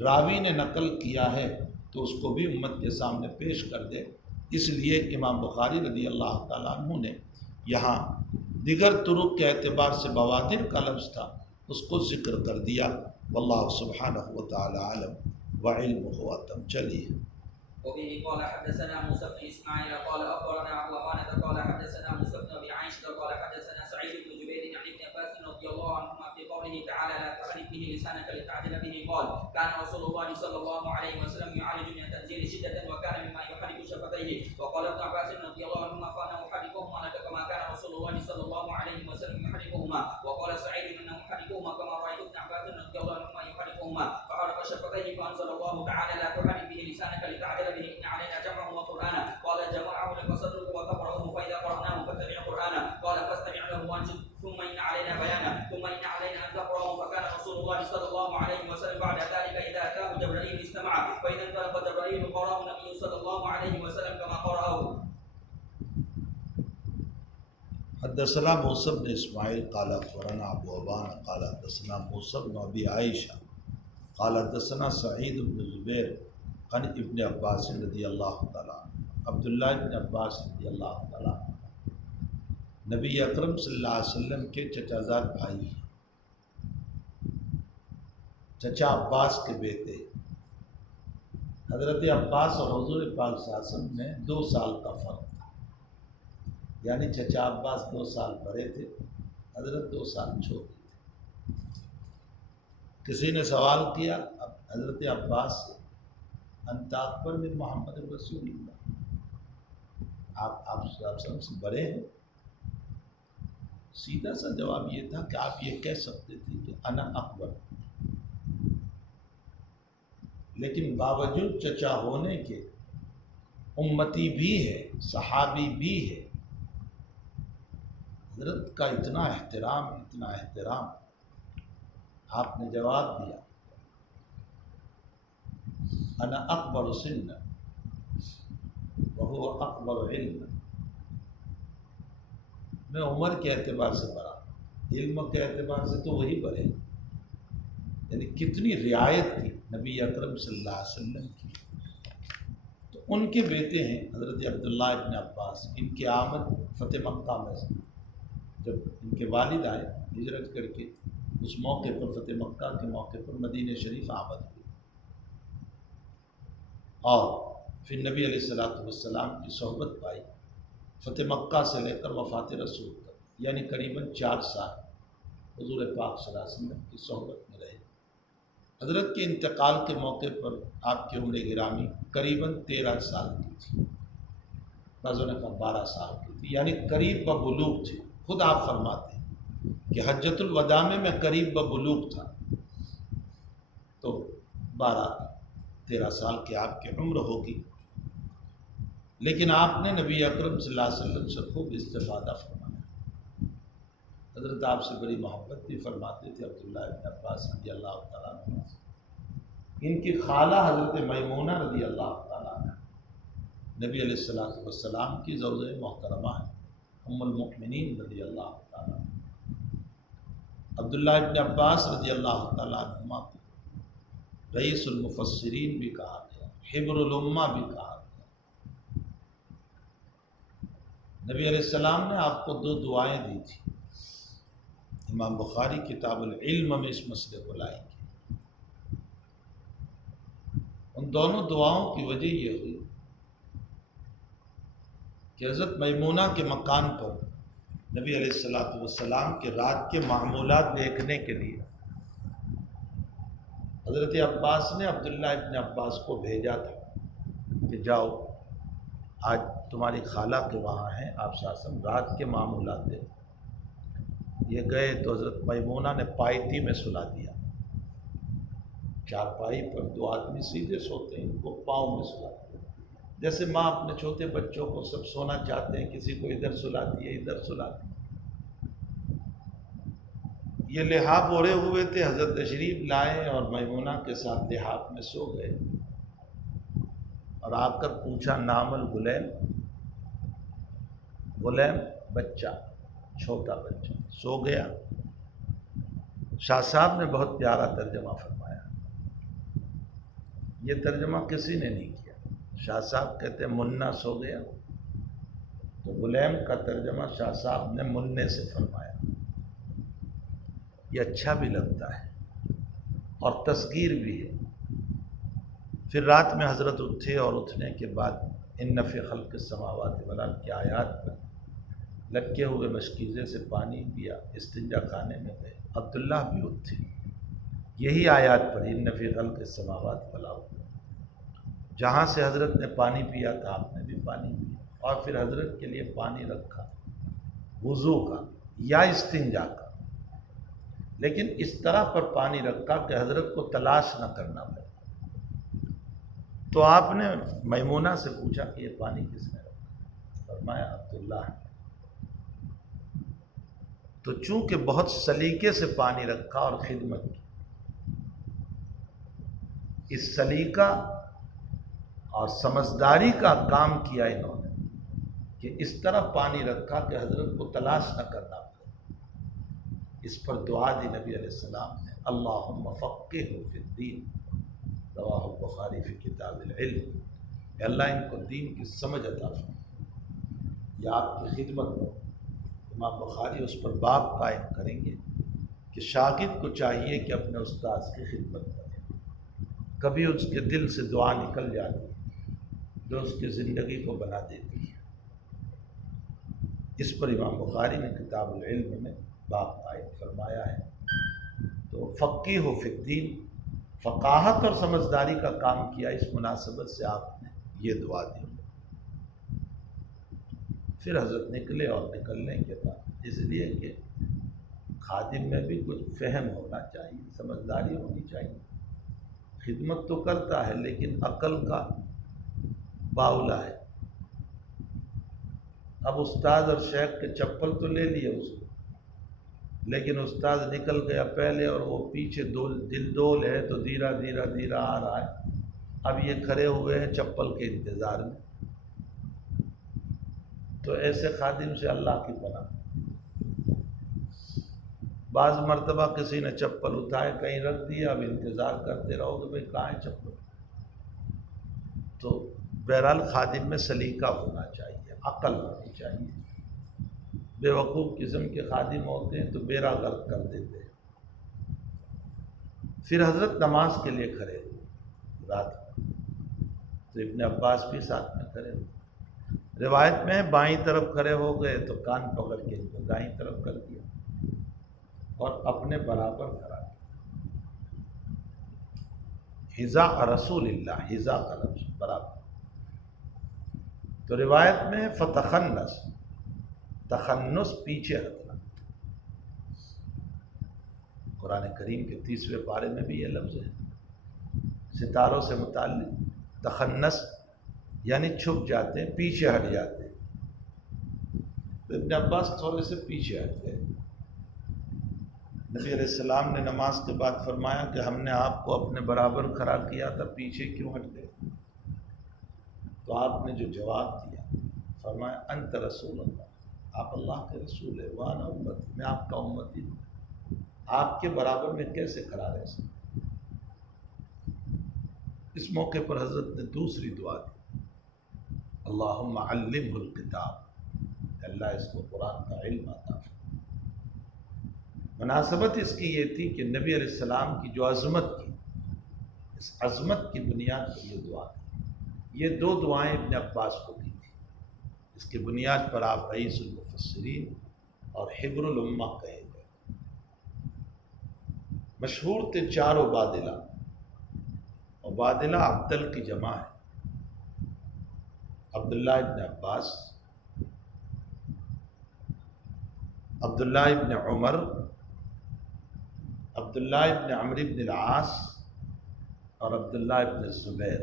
راوی نے نقل کیا ہے تو اس کو بھی امت کے سامنے پیش کر دے۔ اس لیے امام بخاری رضی اللہ تعالیٰ عنہ نے یہاں دیگر طرق کے اعتبار سے بوادر کا لفظ تھا اس کو ذکر کر دیا۔ واللہ سبحانہ وتعالی عالم وعلمہ اتم۔ چلیے۔ وبه قال حدثنا موسى بن اسماعيل قال اخبرنا ابو عوانة قال حدثنا موسى بن ابي عائشة قال حدثنا سعيد بن جبير عن ابن عباس رضي الله عنهما في قوله تعالى لا تحرك به لسانك لتعجل به قال كان رسول الله صلى الله عليه وسلم يعالج من التنزيل شدة وكان مما يحرك شفتيه. وقال ابن عباس رضي الله عنهما فانا احركهما لك كما كان رسول الله صلى الله عليه وسلم يحركهما. وقال انطلق جبرائيل فقرأه النبي صلى الله عليه وسلم كما قرأه. حدثنا موسى بن اسماعیل قال اخبرنا ابو عوان قال حدثنا موسى بن ابي عائشہ قال حدثنا سعید بن زبیر عن ابن عباس رضی اللہ تعالیٰ عنہ. عبداللہ ابن عباس رضی اللہ تعالیٰ عنہ نبی اکرم صلی اللہ علیہ وسلم کے چچا زاد بھائی ہیں، چچا عباس کے بیٹے. حضرت عباس اور حضور پاک صلی اللہ علیہ وسلم میں 2 سال کا فرق تھا، یعنی چچا عباس 2 سال بڑے تھے، حضرت 2 سال چھوٹے تھے. کسی نے سوال کیا حضرت عباس سے، انت اکبر من محمد رسول اللہ، آپ صلی اللہ علیہ وسلم سے بڑے ہیں؟ سیدھا سا جواب یہ تھا کہ آپ یہ کہہ سکتے تھے کہ انا اکبر، لیکن باوجود چچا ہونے کے امتی بھی ہے، صحابی بھی ہے. حضرت کا اتنا احترام آپ نے جواب دیا انا اکبر سن وهو اکبر علم، میں عمر کے اعتبار سے بڑا، علم کے اعتبار سے تو وہی بڑے. یعنی کتنی رعایت تھی نبی اکرم صلی اللہ علیہ وسلم کی. تو ان کے بیٹے ہیں حضرت عبداللہ ابن عباس. ان کی آمد فتح مکہ میں سے، جب ان کے والد آئے ہجرت کر کے، اس موقع پر فتح مکہ کے موقع پر مدینہ شریف آمد ہوئی، اور پھر نبی علیہ السلام کی صحبت پائی فتح مکہ سے لے کر وفات رسول تک، یعنی قریباً 4 سال حضور پاک صلی اللہ علیہ وسلم کی صحبت میں رہے. حضرت کے انتقال کے موقع پر آپ کی عمر گرامی قریباً 13 سال کی تھی، بعضوں نے کہا 12 سال کی تھی، یعنی قریب ببلوغ تھے. خود آپ فرماتے ہیں کہ حجۃ الوداع میں قریب ببلوغ تھا، تو 12-13 سال کی آپ کی عمر ہوگی. لیکن آپ نے نبی اکرم صلی اللہ علیہ وسلم سے خوب استفادہ فرمایا. حضرت آپ سے بڑی محبت بھی فرماتے تھے. عبداللہ ابن عباس رضی اللہ تعالیٰ عنہ، ان کی خالہ حضرت میمونہ رضی اللہ تعالیٰ عنہ نبی علیہ السلام کی زوجہ محترمہ ہیں، ام المؤمنین رضی اللہ تعالیٰ عنہ. عبداللہ ابن عباس رضی اللہ تعالیٰ عنہ کو رئیس المفسرین بھی کہا گیا، حبر الامہ بھی کہا گیا. نبی علیہ السلام نے آپ کو 2 دعائیں دی تھی. امام بخاری کتاب العلم میں اس مسئلے کو لائیں گے. ان دونوں دعاؤں کی وجہ یہ ہوئی کہ حضرت میمونہ کے مکان پر نبی علیہ السلام کے رات کے معمولات دیکھنے کے لیے حضرت عباس نے عبداللہ ابن عباس کو بھیجا تھا کہ جاؤ آج تمہاری خالہ کے وہاں ہیں، آپ صلی اللہ علیہ وسلم رات کے معمولات دے. یہ گئے تو حضرت میمونہ نے پائیتی میں سلا دیا. 4 پائی پر 2 آدمی سیدھے سوتے ہیں، ان کو پاؤں میں سلا دیا. جیسے ماں اپنے چھوٹے بچوں کو سب سونا چاہتے ہیں، کسی کو ادھر سلاتی ہے، ادھر سلاتی ہے. یہ لحاف اوڑھے ہوئے تھے، حضرت تشریف لائے اور میمونہ کے ساتھ لحاف میں سو گئے، اور آ کر پوچھا نام الغلیم، غلیم بچہ، چھوٹا بچہ سو گیا. شاہ صاحب نے بہت پیارا ترجمہ فرمایا. یہ ترجمہ کسی نے نہیں کیا. شاہ صاحب کہتے ہیں منا سو گیا، تو غلیم کا ترجمہ شاہ صاحب نے مننے سے فرمایا. یہ اچھا بھی لگتا ہے اور تصغیر بھی ہے. پھر رات میں حضرت اٹھے اور اٹھنے کے بعد ان فی خلق السماوات والارض کی آیات پر لٹکے ہوئے مشکیزے سے پانی پیا، استنجا خانے میں گئے. عبداللہ بھی اٹھے، یہی آیات پر ان فی خلق السماوات والارض، جہاں سے حضرت نے پانی پیا تھا آپ نے بھی پانی پیا، اور پھر حضرت کے لیے پانی رکھا وضو کا یا استنجا کا، لیکن اس طرح پر پانی رکھا کہ حضرت کو تلاش نہ کرنا پڑے. تو آپ نے میمونہ سے پوچھا کہ یہ پانی کس نے رکھا؟ فرمایا عبداللہ. تو چونکہ بہت سلیقے سے پانی رکھا اور خدمت کی، اس سلیقہ اور سمجھداری کا کام کیا انہوں نے کہ اس طرح پانی رکھا کہ حضرت کو تلاش نہ کرنا پڑے۔ اس پر دعا دی نبی علیہ السلام نے، اللہم فقہہ فی الدین، رواہ البخاری فی کتاب العلم، کہ اللہ ان کو دین کی سمجھ عطا فرمائے۔ یہ آپ کی خدمت میں امام بخاری اس پر باب قائم کریں گے کہ شاگرد کو چاہیے کہ اپنے استاذ کی خدمت کرے۔ کبھی اس کے دل سے دعا نکل جاتی ہے جو اس کی زندگی کو بنا دیتی ہے۔ اس پر امام بخاری نے کتاب العلم میں باب قائم فرمایا ہے۔ تو فقیہ فی الدین، فقاہت اور سمجھداری کا کام کیا، اس مناسبت سے آپ نے یہ دعا دی۔ پھر حضرت نکلے، اور نکلنے کے بعد اس لیے کہ خادم میں بھی کچھ فہم ہونا چاہیے، سمجھداری ہونی چاہیے۔ خدمت تو کرتا ہے لیکن عقل کا باولا ہے۔ اب استاد اور شیخ کے چپل تو لے لیے اس کو، لیکن استاد نکل گیا پہلے اور وہ پیچھے دل ڈول ہے تو دھیرا دھیرا دھیرا آ رہا ہے۔ اب یہ کھڑے ہوئے ہیں چپل کے انتظار میں۔ تو ایسے خادم سے اللہ کی پناہ۔ بعض مرتبہ کسی نے چپل اٹھائے کہیں رکھ دیا، اب انتظار کرتے رہو کہ بھئی کہاں ہے چپل۔ تو بہرحال خادم میں سلیقہ ہونا چاہیے، عقل ہونی چاہیے۔ بے وقوف قسم کے خادم ہوتے ہیں تو بیڑا غرق کر دیتے ہیں۔ پھر حضرت نماز کے لیے کھڑے ہوئے رات کو، تو ابن عباس بھی ساتھ میں کھڑے ہوئے۔ روایت میں بائیں طرف کھڑے ہو گئے تو کان پکڑ کے ان کو دائیں طرف کر دیا اور اپنے برابر کھڑا کیا۔ حذاء رسول اللہ، حذاء کا لفظ برابر۔ تو روایت میں فتخنس، تخنس پیچھے ہٹنا۔ قرآن کریم کے 30ویں پارے میں بھی یہ لفظ ہے، ستاروں سے متعلق۔ تخنس یعنی چھپ جاتے ہیں، پیچھے ہٹ جاتے ہیں۔ تو ابن عباس تھوڑے سے پیچھے ہٹ گئے۔ نبی علیہ السلام نے نماز کے بعد فرمایا کہ ہم نے آپ کو اپنے برابر کھڑا کیا تھا، پیچھے کیوں ہٹ گئے؟ تو آپ نے جو جواب دیا، فرمایا انت رسول اللہ، آپ اللہ کے رسول ہیں، وانا امتی، میں آپ کا امتی ہوں، آپ کے برابر میں کیسے کھڑا رہ سکتا۔ اس موقع پر حضرت نے دوسری دعا دی، اللہم علمہ الکتاب، اللہ اس کو قرآن کا علم عطا فرما۔ مناسبت اس کی یہ تھی کہ نبی علیہ السلام کی جو عظمت کی، اس عظمت کی بنیاد پر یہ دعا تھی۔ یہ دو دعائیں ابن عباس کو دی تھی، اس کی بنیاد پر آپ رئیس المفسرین اور حبر الامہ کہے گئے۔ مشہور تھے چار عبادلہ۔ عبادلہ عبدل کی جمع ہے، عبداللہ ابن عباس، عبداللہ ابن عمر، عبداللہ ابن عمرو ابن العاص اور عبداللہ ابن زبیر۔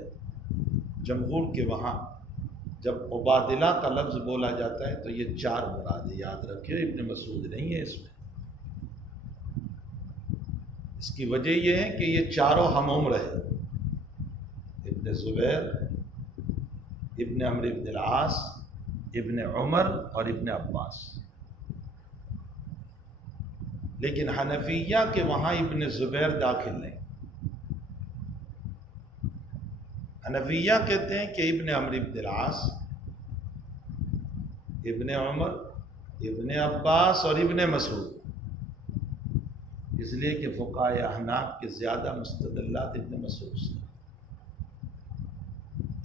جمہور کے وہاں جب عبادلہ کا لفظ بولا جاتا ہے تو یہ چار مراد ہے، یاد رکھیے، ابن مسعود نہیں ہے اس میں۔ اس کی وجہ یہ ہے کہ یہ چاروں ہم عمر ہیں، ابن زبیر، ابن عمرو ابن العاص، ابن عمر اور ابن عباس۔ لیکن حنفیہ کے وہاں ابن زبیر داخل نہیں۔ حنفیہ کہتے ہیں کہ ابن عمرو ابن العاص، ابن عمر، ابن عباس اور ابن مسعود، اس لیے کہ فقہائے احناف کے زیادہ مستدلات ابن مسعود سے،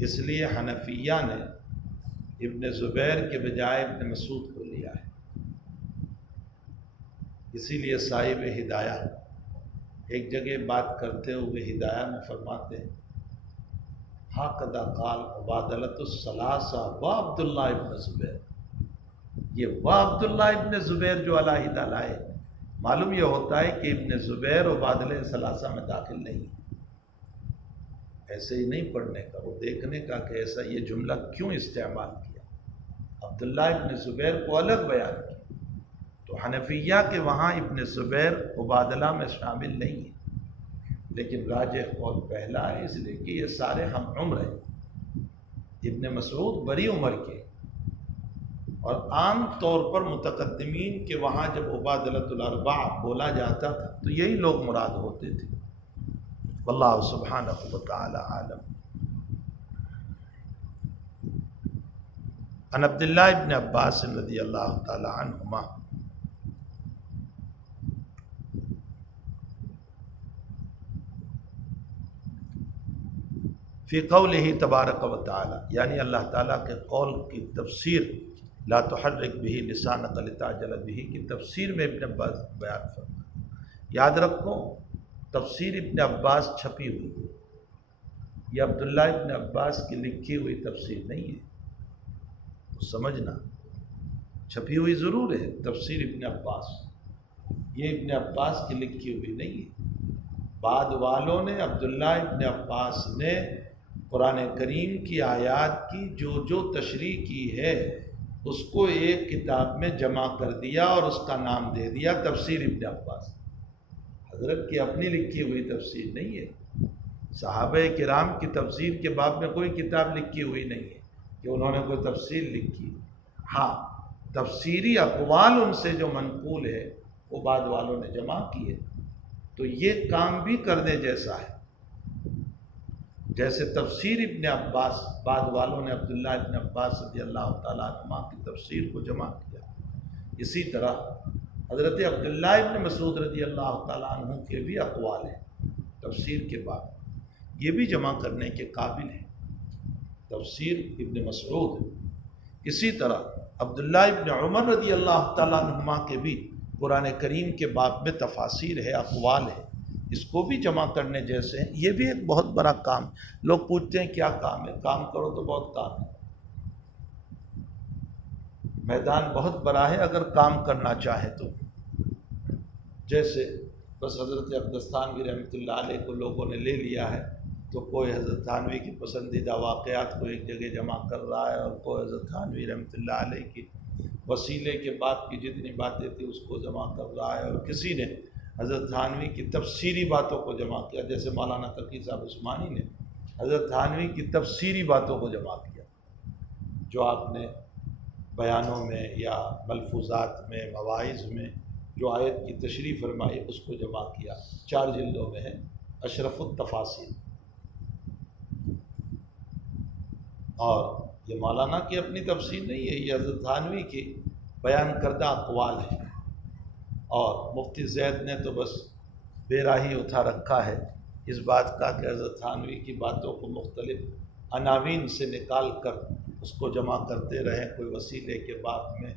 اس لیے حنفیہ نے ابن زبیر کے بجائے ابن مسعود کو لیا ہے۔ اسی لیے صاحب ہدایہ ایک جگہ بات کرتے ہوئے ہدایہ میں فرماتے ہیں، ہاکذا قال عبادلۃ الثلاثہ و عبداللہ ابن زبیر۔ یہ و عبداللہ ابن زبیر جو علیحدہ لائے، معلوم یہ ہوتا ہے کہ ابن زبیر عبادلہ ثلاثہ میں داخل نہیں ہے۔ ایسے ہی نہیں پڑھنے کا، وہ دیکھنے کا کہ ایسا یہ جملہ کیوں استعمال کیا، عبداللہ ابن زبیر کو الگ بیان کیا۔ تو حنفیہ کے وہاں ابن زبیر عبادلہ میں شامل نہیں ہے، لیکن راجح قول پہلا ہے، اس لیے کہ یہ سارے ہم عمر ہیں۔ ابن مسعود بڑی عمر کے، اور عام طور پر متقدمین کے وہاں جب عبادلۃ الاربعہ بولا جاتا تھا تو یہی لوگ مراد ہوتے تھے۔ واللہ سبحانہ وتعالی عالم۔ عن عبداللہ ابن عباس رضی اللہ تعالی عنہما فی قولہ تبارک و تعالی، یعنی اللہ تعالیٰ کے قول کی تفسیر لا تحرک بہ لسانک لتعجل بہ کی تفسیر میں ابن عباس بیان فرمایا۔ یاد رکھو تفسیر ابن عباس چھپی ہوئی ہے، یہ عبداللہ ابن عباس کی لکھی ہوئی تفسیر نہیں ہے، تو سمجھنا چھپی ہوئی ضرور ہے تفسیر ابن عباس، یہ ابن عباس کی لکھی ہوئی نہیں ہے۔ بعد والوں نے عبداللہ ابن عباس نے قرآن کریم کی آیات کی جو تشریح کی ہے اس کو ایک کتاب میں جمع کر دیا اور اس کا نام دے دیا تفسیر ابن عباس۔ حضرت کی اپنی لکھی ہوئی تفسیر نہیں ہے، صحابہ کرام کی تفسیر کے باب میں کوئی کتاب لکھی ہوئی نہیں ہے کہ انہوں نے کوئی تفسیر لکھی۔ ہاں تفسیری اقوال ان سے جو منقول ہے وہ بعد والوں نے جمع کی ہے، تو یہ کام بھی کرنے جیسا ہے۔ جیسے تفسیر ابن عباس بعد والوں نے عبداللہ ابن عباس رضی اللہ تعالیٰ عنہ کی تفسیر کو جمع کیا، اسی طرح حضرت عبداللہ ابن مسعود رضی اللہ تعالیٰ عنہ کے بھی اقوال ہیں تفسیر کے بعد، یہ بھی جمع کرنے کے قابل ہیں تفسیر ابن مسعود۔ اسی طرح عبداللہ ابن عمر رضی اللہ تعالیٰ عنہما کے بھی قرآن کریم کے باب میں تفاسیر ہے، اقوال ہے، اس کو بھی جمع کرنے جیسے ہیں۔ یہ بھی ایک بہت بڑا کام، لوگ پوچھتے ہیں کیا کام ہے؟ کام کرو تو بہت کام ہے، میدان بہت بڑا ہے اگر کام کرنا چاہے تو۔ جیسے بس حضرت اقدس تھانوی رحمۃ اللہ علیہ کو لوگوں نے لے لیا ہے، تو کوئی حضرت تھانوی کی پسندیدہ واقعات کو ایک جگہ جمع کر رہا ہے، اور کوئی حضرت تھانوی رحمۃ اللہ علیہ کی وسیلے کے بعد کی جتنی باتیں تھیں اس کو جمع کر رہا ہے، اور کسی نے حضرت تھانوی کی تفسیری باتوں کو جمع کیا، جیسے مولانا تقی صاحب عثمانی نے حضرت تھانوی کی تفسیری باتوں کو جمع کیا، جو آپ نے بیانوں میں یا ملفوظات میں مواعظ میں جو آیت کی تشریح فرمائی اس کو جمع کیا، 4 جلدوں میں ہے، اشرف التفاسیر۔ اور یہ مولانا کی اپنی تفسیر نہیں ہے، یہ حضرت تھانوی کی بیان کردہ اقوال ہے، اور مفتی زید نے تو بس بے راہی اٹھا رکھا ہے اس بات کا کہ حضرت تھانوی کی باتوں کو مختلف عناوین سے نکال کر اس کو جمع کرتے رہیں، کوئی وسیلے کے باب میں،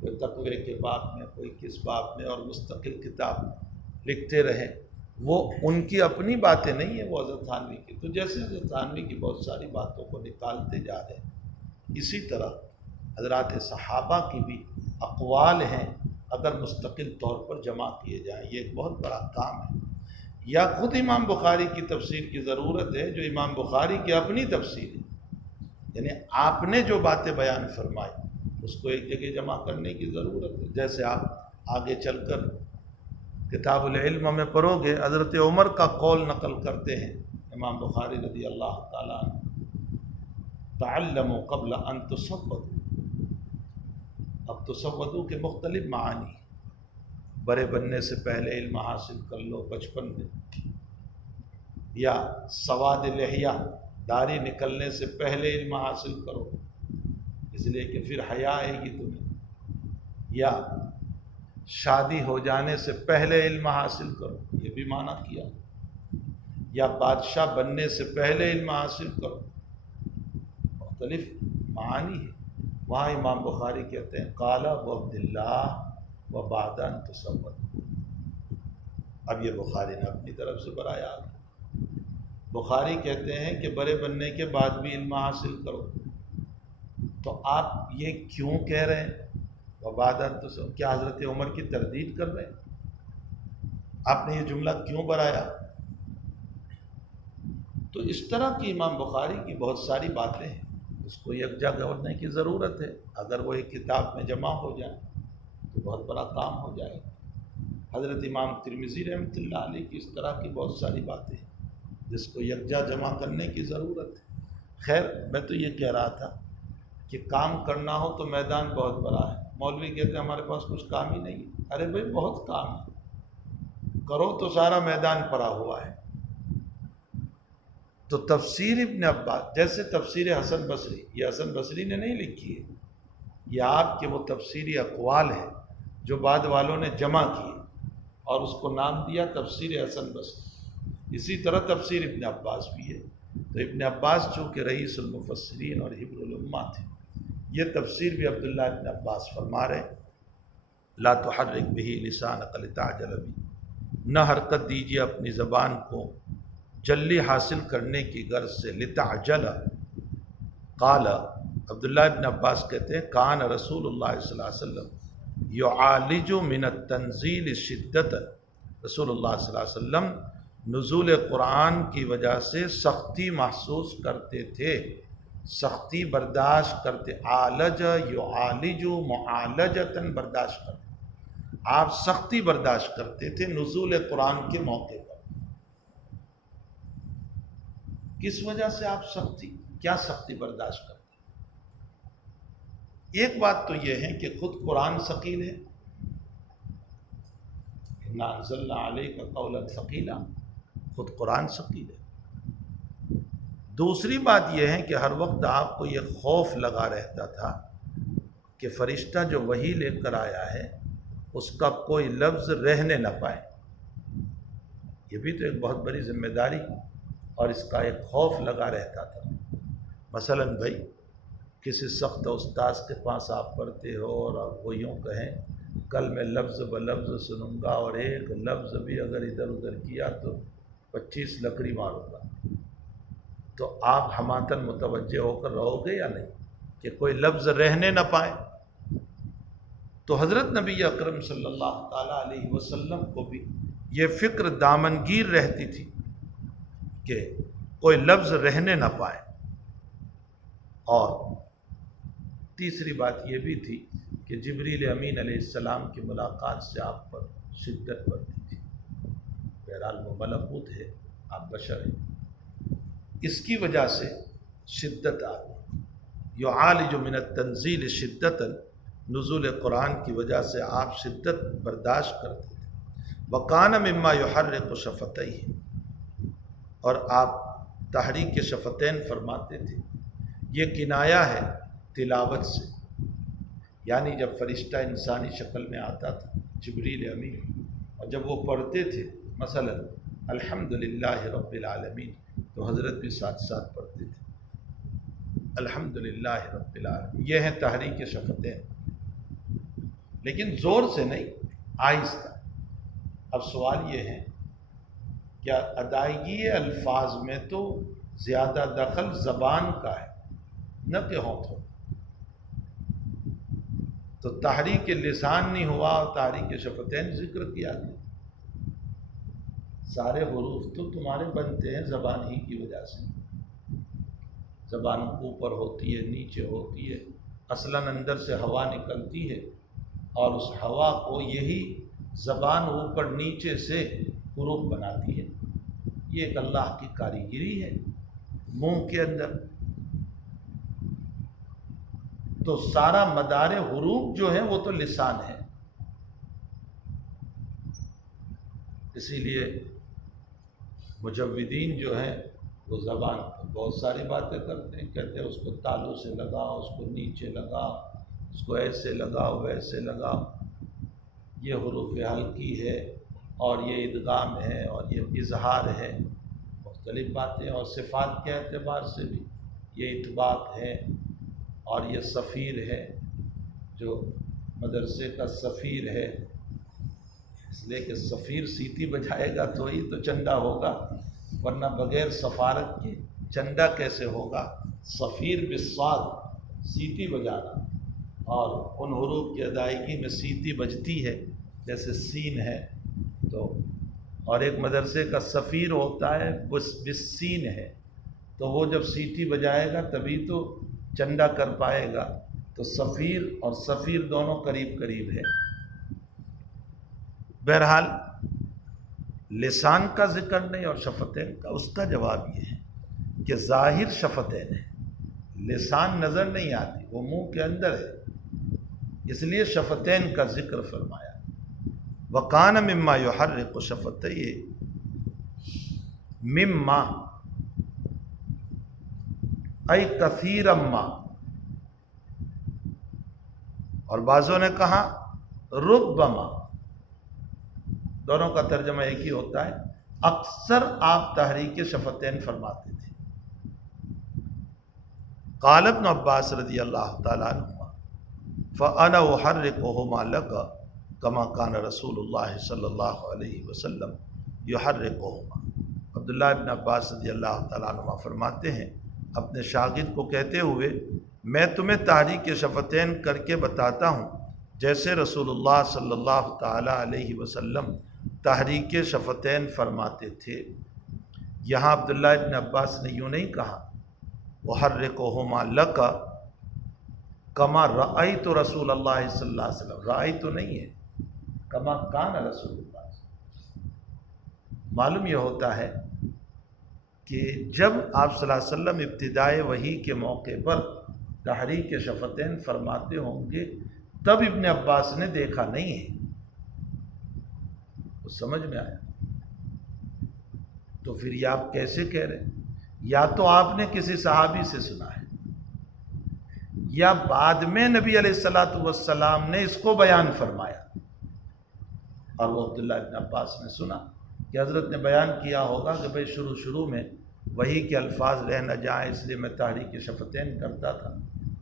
کوئی تقوی کے باب میں، کوئی کس باب میں، اور مستقل کتاب لکھتے رہیں۔ وہ ان کی اپنی باتیں نہیں ہیں، وہ حضرت تھانوی کی، تو جیسے حضرت تھانوی کی بہت ساری باتوں کو نکالتے جا رہے ہیں، اسی طرح حضرات صحابہ کی بھی اقوال ہیں، اگر مستقل طور پر جمع کیے جائیں یہ ایک بہت بڑا کام ہے۔ یا خود امام بخاری کی تفسیر کی ضرورت ہے، جو امام بخاری کی اپنی تفسیر ہے، یعنی آپ نے جو باتیں بیان فرمائی اس کو ایک جگہ جمع کرنے کی ضرورت ہے۔ جیسے آپ آگے چل کر کتاب العلم میں پڑھو گے، حضرت عمر کا قول نقل کرتے ہیں امام بخاری رضی اللہ تعالیٰ عنہ، تعلموا قبل ان تصودوا۔ اب تصودوا کے مختلف معانی، بڑے بننے سے پہلے علم حاصل کر لو بچپن میں، یا سواد لحیہ، داڑھی نکلنے سے پہلے علم حاصل کرو اس لیے کہ پھر حیا آئے گی تمہیں، یا شادی ہو جانے سے پہلے علم حاصل کرو، یہ بھی معنی کیا، یا بادشاہ بننے سے پہلے علم حاصل کرو، مختلف معانی ہے۔ وہاں امام بخاری کہتے ہیں قال عبداللہ و بعد ان تصودوا۔ اب یہ بخاری نے اپنی طرف سے برایا آ گیا، بخاری کہتے ہیں کہ بڑے بننے کے بعد بھی علم حاصل کرو، تو آپ یہ کیوں کہہ رہے ہیں وبعد ان تصودوا؟ کیا حضرت عمر کی تردید کر رہے ہیں؟ آپ نے یہ جملہ کیوں برایا؟ تو اس طرح کی امام بخاری کی بہت ساری باتیں ہیں، اس کو یکجا کرنے کی ضرورت ہے، اگر وہ ایک کتاب میں جمع ہو جائے تو بہت بڑا کام ہو جائے گا۔ حضرت امام ترمذی رحمۃ اللہ علیہ کی اس طرح کی بہت ساری باتیں ہیں جس کو یکجا جمع کرنے کی ضرورت ہے۔ خیر میں تو یہ کہہ رہا تھا کہ کام کرنا ہو تو میدان بہت بڑا ہے. مولوی کہتے ہیں ہمارے پاس کچھ کام ہی نہیں ہے. ارے بھائی بہت کام ہے، کرو تو سارا میدان پڑا ہوا ہے. تو تفسیر ابن عباس جیسے تفسیر حسن بصری، یہ حسن بصری نے نہیں لکھی ہے، یہ آپ کے وہ تفسیری اقوال ہیں جو بعد والوں نے جمع کیے اور اس کو نام دیا تفسیر حسن بصری. اسی طرح تفسیر ابن عباس بھی ہے. تو ابن عباس چونکہ رئیس المفسرین اور حبر الامہ تھے، یہ تفسیر بھی عبداللہ ابن عباس فرما رہے لا تحرک بہ لسانک لتعجل بہ، نہ حرکت دیجیے اپنی زبان کو جلی حاصل کرنے کی غرض سے. لتعجل، قال عبداللہ ابن عباس کہتے ہیں کان رسول اللہ صلی اللہ علیہ وسلم یعالج من التنزیل شدتا، رسول اللہ صلی اللہ علیہ وسلم نزول قرآن کی وجہ سے سختی محسوس کرتے تھے، سختی برداشت کرتے. عالج یعالج معالجتاً برداشت کرتے، آپ سختی برداشت کرتے تھے نزول قرآن کے موقع پر. کس وجہ سے آپ کیا سختی برداشت کرتے؟ ایک بات تو یہ ہے کہ خود قرآن ثقیل ہے، اِنَّا أَنزَلْنَا عَلَيْكَ قَوْلًا ثَقِيلًا، خود قرآن ثقیل ہے. دوسری بات یہ ہے کہ ہر وقت آپ کو یہ خوف لگا رہتا تھا کہ فرشتہ جو وحی لے کر آیا ہے اس کا کوئی لفظ رہنے نہ پائے. یہ بھی تو ایک بہت بڑی ذمہ داری اور اس کا ایک خوف لگا رہتا تھا. مثلاً بھائی کسی سخت استاذ کے پاس آپ پڑھتے ہو اور آپ وہ یوں کہیں کل میں لفظ بلفظ سنوں گا اور ایک لفظ بھی اگر ادھر ادھر کیا تو 25 لکڑی ماروں گا، تو آپ حماتاً متوجہ ہو کر رہو گے یا نہیں کہ کوئی لفظ رہنے نہ پائے؟ تو حضرت نبی اکرم صلی اللہ تعالیٰ علیہ وسلم کو بھی یہ فکر دامنگیر رہتی تھی کہ کوئی لفظ رہنے نہ پائے. اور تیسری بات یہ بھی تھی کہ جبریل امین علیہ السلام کی ملاقات سے آپ پر شدت بڑھتی تھی. بہرحال وہ ملکوت ہے، آپ بشر ہیں، اس کی وجہ سے شدت آ گئی. یعالج من التنزیل شدتا، نزول قرآن کی وجہ سے آپ شدت برداشت کرتے تھے. وکان مما یحرک شفتیہ، اور آپ تحریک شفتین فرماتے تھے. یہ کنایا ہے تلاوت سے، یعنی جب فرشتہ انسانی شکل میں آتا تھا جبریل امین اور جب وہ پڑھتے تھے مثلا الحمدللہ رب العالمین، تو حضرت بھی ساتھ ساتھ پڑھتے تھے الحمدللہ رب العالمین. یہ ہیں تحریک شفتین، لیکن زور سے نہیں، آہستہ. اب سوال یہ ہے کیا ادائیگی الفاظ میں تو زیادہ دخل زبان کا ہے نہ کہ ہونٹوں، تو تحریک لسان نہیں ہوا اور تحریک شفتین ذکر کیا گیا. سارے حروف تو تمہارے بنتے ہیں زبان ہی کی وجہ سے. زبان اوپر ہوتی ہے، نیچے ہوتی ہے، اصلاً اندر سے ہوا نکلتی ہے اور اس ہوا کو یہی زبان اوپر نیچے سے حروف بناتی ہے. یہ ایک اللہ کی کاریگری ہے منہ کے اندر. تو سارا مدار حروف جو ہے وہ تو لسان ہے. اسی لیے مجودین جو ہیں وہ زبان پر بہت ساری باتیں کرتے ہیں، کہتے ہیں اس کو تالو سے لگاؤ، اس کو نیچے لگاؤ، اس کو ایسے لگاؤ ویسے لگاؤ. یہ حروف حلقی ہے اور یہ ادغام ہے اور یہ اظہار ہے، مختلف باتیں. اور صفات کے اعتبار سے بھی یہ اطباق ہے اور یہ صفیر ہے، جو مدرسے کا سفیر ہے، اس لیے کہ سفیر سیٹی بجائے گا تو ہی تو چندہ ہوگا، ورنہ بغیر سفارت کے چندہ کیسے ہوگا. سفیر بالصاد، سیٹی بجانا، اور ان حروف کی ادائیگی میں سیٹی بجتی ہے جیسے سین ہے. تو اور ایک مدرسے کا سفیر ہوتا ہے بالسین ہے، تو وہ جب سیٹی بجائے گا تبھی تو چندہ کر پائے گا. تو سفیر اور سفیر دونوں قریب قریب ہے. بہرحال لسان کا ذکر نہیں اور شفتین کا. اس کا جواب یہ ہے کہ ظاہر شفتین ہے، لسان نظر نہیں آتی، وہ منہ کے اندر ہے، اس لیے شفتین کا ذکر فرمایا۔ وَقَانَ مِمَّا يُحَرِّقُ شَفَتَيْهِ مِمَّا ای کثیر ما، اور بعضوں نے کہا ربما، دونوں کا ترجمہ ایک ہی ہوتا ہے، اکثر آپ تحریک شفتین فرماتے تھے۔ قال ابن عباس رضی اللہ تعالیٰ عنہما فانا احرقهما لك كما كان رسول اللہ صلی اللہ علیہ وسلم يحرقهما۔ عبداللہ ابن عباس رضی اللہ تعالیٰ عنہما فرماتے ہیں اپنے شاگرد کو کہتے ہوئے، میں تمہیں تحریک شفتین کر کے بتاتا ہوں جیسے رسول اللہ صلی اللہ تعالیٰ علیہ وسلم تحریک شفتین فرماتے تھے۔ یہاں عبداللہ ابن عباس نے یوں نہیں کہا احرقهما لك کما رأیت رسول اللہ صلی اللہ علیہ وسلم، رأیت نہیں ہے، کما کان رسول اللہ۔ معلوم یہ ہوتا ہے کہ جب آپ صلی اللہ علیہ وسلم ابتدائے وحی کے موقع پر تحریک شفتین فرماتے ہوں گے تب ابن عباس نے دیکھا نہیں ہے، تو سمجھ میں آیا؟ تو پھر یہ آپ کیسے کہہ رہے ہیں؟ یا تو آپ نے کسی صحابی سے سنا ہے، یا بعد میں نبی علیہ الصلوۃ والسلام نے اس کو بیان فرمایا اور وہ عبداللہ ابن عباس نے سنا کہ حضرت نے بیان کیا ہوگا کہ بھئی شروع میں وحی کے الفاظ رہ نہ جائیں اس لیے میں تحریک شفتین کرتا تھا،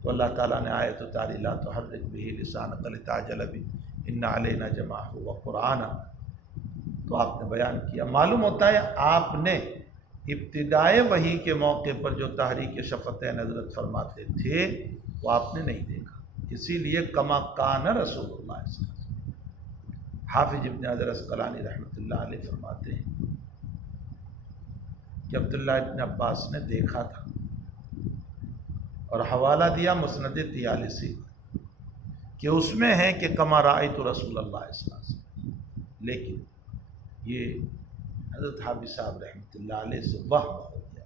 تو اللہ تعالیٰ نے آیت اتاری لا تحرک بہ لسانک لتعجل بہ ان علینا جمعہ وقرآنہ، تو آپ نے بیان کیا۔ معلوم ہوتا ہے آپ نے ابتدائے وحی کے موقع پر جو تحریک شفتین حضرت فرماتے تھے وہ آپ نے نہیں دیکھا، اسی لیے کما کان رسول اللہ صلی اللہ علیہ وسلم۔ حافظ ابن حجر عسقلانی رحمۃ اللہ علیہ فرماتے ہیں کہ عبداللہ ابن عباس نے دیکھا تھا اور حوالہ دیا مسند طیالسی کہ اس میں ہے کہ کما رأیت رسول اللہ صلی اللہ علیہ وسلم، لیکن یہ حضرت حافظ صاحب رحمۃ اللہ علیہ سے وہم ہو گیا۔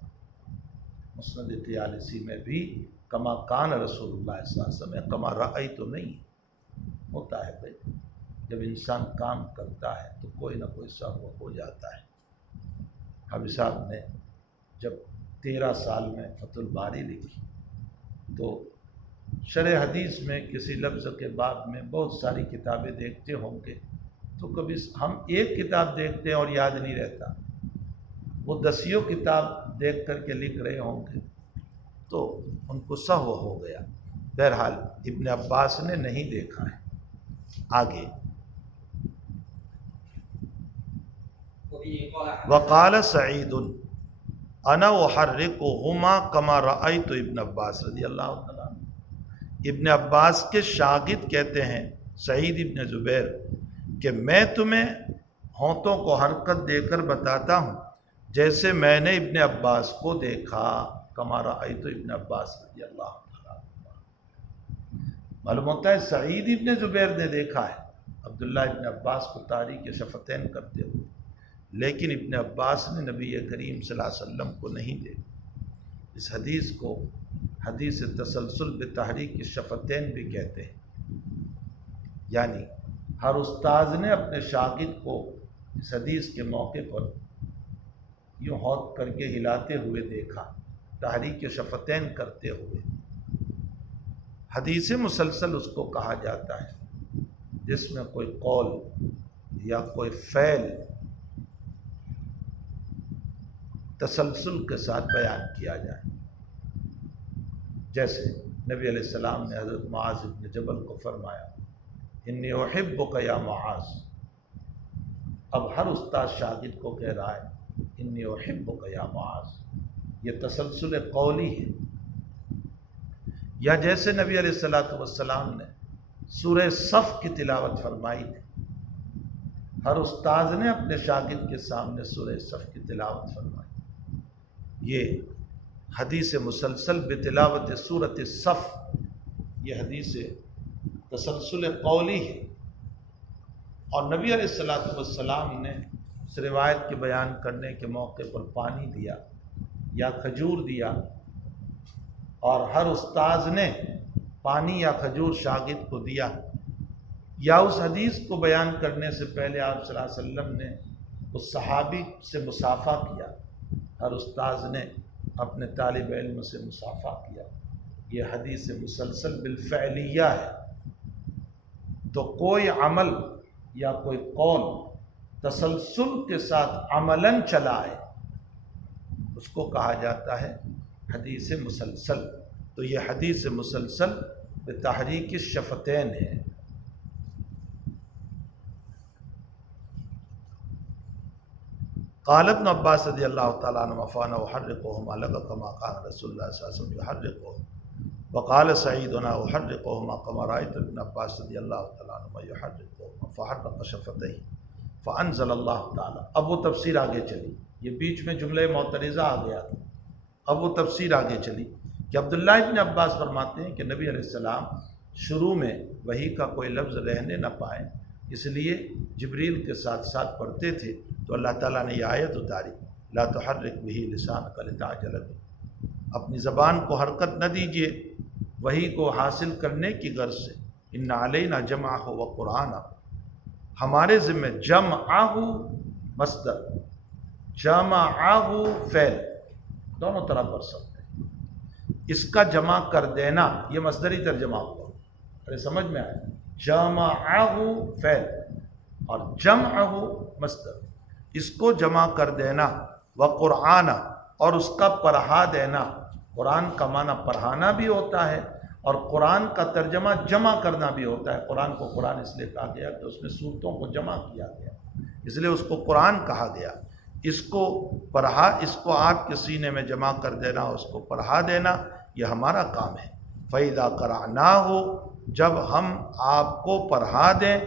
مسند طیالسی میں بھی کما کان رسول اللہ صلی اللہ علیہ وسلم، کما رأیت تو نہیں ہوتا ہے۔ بھائی جب انسان کام کرتا ہے تو کوئی نہ کوئی سہو ہو جاتا ہے۔ حافظ صاحب نے جب 13 سال میں فتح الباری لکھی تو شرح حدیث میں کسی لفظ کے باب میں بہت ساری کتابیں دیکھتے ہوں گے، تو کبھی ہم ایک کتاب دیکھتے ہیں اور یاد نہیں رہتا، وہ 10 کتاب دیکھ کر کے لکھ رہے ہوں گے تو ان کو سہو ہو گیا۔ بہرحال ابن عباس نے نہیں دیکھا ہے۔ آگے وقال سعید انا احرقهما کما رأیت ابن عباس رضی اللہ تعالیٰ عنہ۔ ابن عباس کے شاگرد کہتے ہیں سعید ابن زبیر کہ میں تمہیں ہونٹوں کو حرکت دے کر بتاتا ہوں جیسے میں نے ابن عباس کو دیکھا، کما رأیت ابن عباس رضی اللہ تعالیٰ عنہ۔ معلوم ہوتا ہے سعید ابن زبیر نے دیکھا ہے عبداللہ ابن عباس کو تحریک شفتین کرتے ہوئے، لیکن ابن عباس نے نبی کریم صلی اللہ علیہ وسلم کو نہیں دیکھا۔ اس حدیث کو حدیث تسلسل بتحریک الشفتین بھی کہتے ہیں، یعنی ہر استاذ نے اپنے شاگرد کو اس حدیث کے موقع پر یوں ہاتھ کر کے ہلاتے ہوئے دیکھا، تحریک شفتین کرتے ہوئے۔ حدیث مسلسل اس کو کہا جاتا ہے جس میں کوئی قول یا کوئی فعل تسلسل کے ساتھ بیان کیا جائے، جیسے نبی علیہ السلام نے حضرت معاذ بن جبل کو فرمایا انی احبک یا معاذ۔ اب ہر استاد شاگرد کو کہہ رہا ہے انی احبک یا معاذ، یہ تسلسل قولی ہے۔ یا جیسے نبی علیہ السلام نے سورہ صف کی تلاوت فرمائی تھی، ہر استاذ نے اپنے شاگرد کے سامنے سورہ صف کی تلاوت فرمائی۔ یہ حدیث مسلسل بتلاوت سورۃ صف، یہ حدیث تسلسل قولی ہے، اور نبی علیہ السلام نے اس روایت کے بیان کرنے کے موقع پر پانی دیا یا کھجور دیا، اور ہر استاذ نے پانی یا کھجور شاگرد کو دیا، یا اس حدیث کو بیان کرنے سے پہلے آپ صلی اللہ علیہ وسلم نے اس صحابی سے مصافحہ کیا، ہر استاذ نے اپنے طالب علم سے مصافحہ کیا، یہ حدیث مسلسل بالفعلیہ ہے۔ تو کوئی عمل یا کوئی قول تسلسل کے ساتھ عملاً چلائے اس کو کہا جاتا ہے حدیث مسلسل۔ تو یہ حدیث مسلسل بتحریک الشفتین ہے۔ قال ابن عباس رضی اللہ تعالیٰ عنہ فانا احرقهما لك كما كان رسول اللہ صلی اللہ علیہ وسلم يحرقه، وقال سعیدنا احرقهما كما رأيت ابن عباس رضی اللہ تعالیٰ عنہ يحرقهما فحرق شفتيه فانزل اللہ تعالیٰ۔ اب وہ تفسیر آگے چلی، یہ بیچ میں جملہ معترضہ آ گیا تھا، اب وہ تفسیر آگے چلی کہ عبداللہ ابن عباس فرماتے ہیں کہ نبی علیہ السلام شروع میں وحی کا کوئی لفظ رہنے نہ پائے، اس لیے جبریل کے ساتھ ساتھ پڑھتے تھے، تو اللہ تعالیٰ نے یہ آیت اتاری لا تحرک بہ لسانک لتعجل بہ، اپنی زبان کو حرکت نہ دیجیے وحی کو حاصل کرنے کی غرض سے، ان علینا جمعہ و قرآنہ، ہمارے ذمہ جمعہ مصدر، جمعہ فعل، دونوں طرح پڑھ سکتے ہیں، اس کا جمع کر دینا یہ مصدری ترجمہ ہوا، ارے سمجھ میں آیا، جمعہ فعل اور جمعہ مصدر، اس کو جمع کر دینا، وقرآن، اور اس کا پڑھا دینا، قرآن کا معنی پڑھانا بھی ہوتا ہے اور قرآن کا ترجمہ جمع کرنا بھی ہوتا ہے۔ قرآن کو قرآن اس لیے کہا گیا کہ اس میں صورتوں کو جمع کیا گیا، اس لیے اس کو قرآن کہا گیا۔ اس کو پڑھا، اس کو آپ کے سینے میں جمع کر دینا، اس کو پڑھا دینا، یہ ہمارا کام ہے۔ فَإِذَا قَرَأْنَاهُ، جب ہم آپ کو پڑھا دیں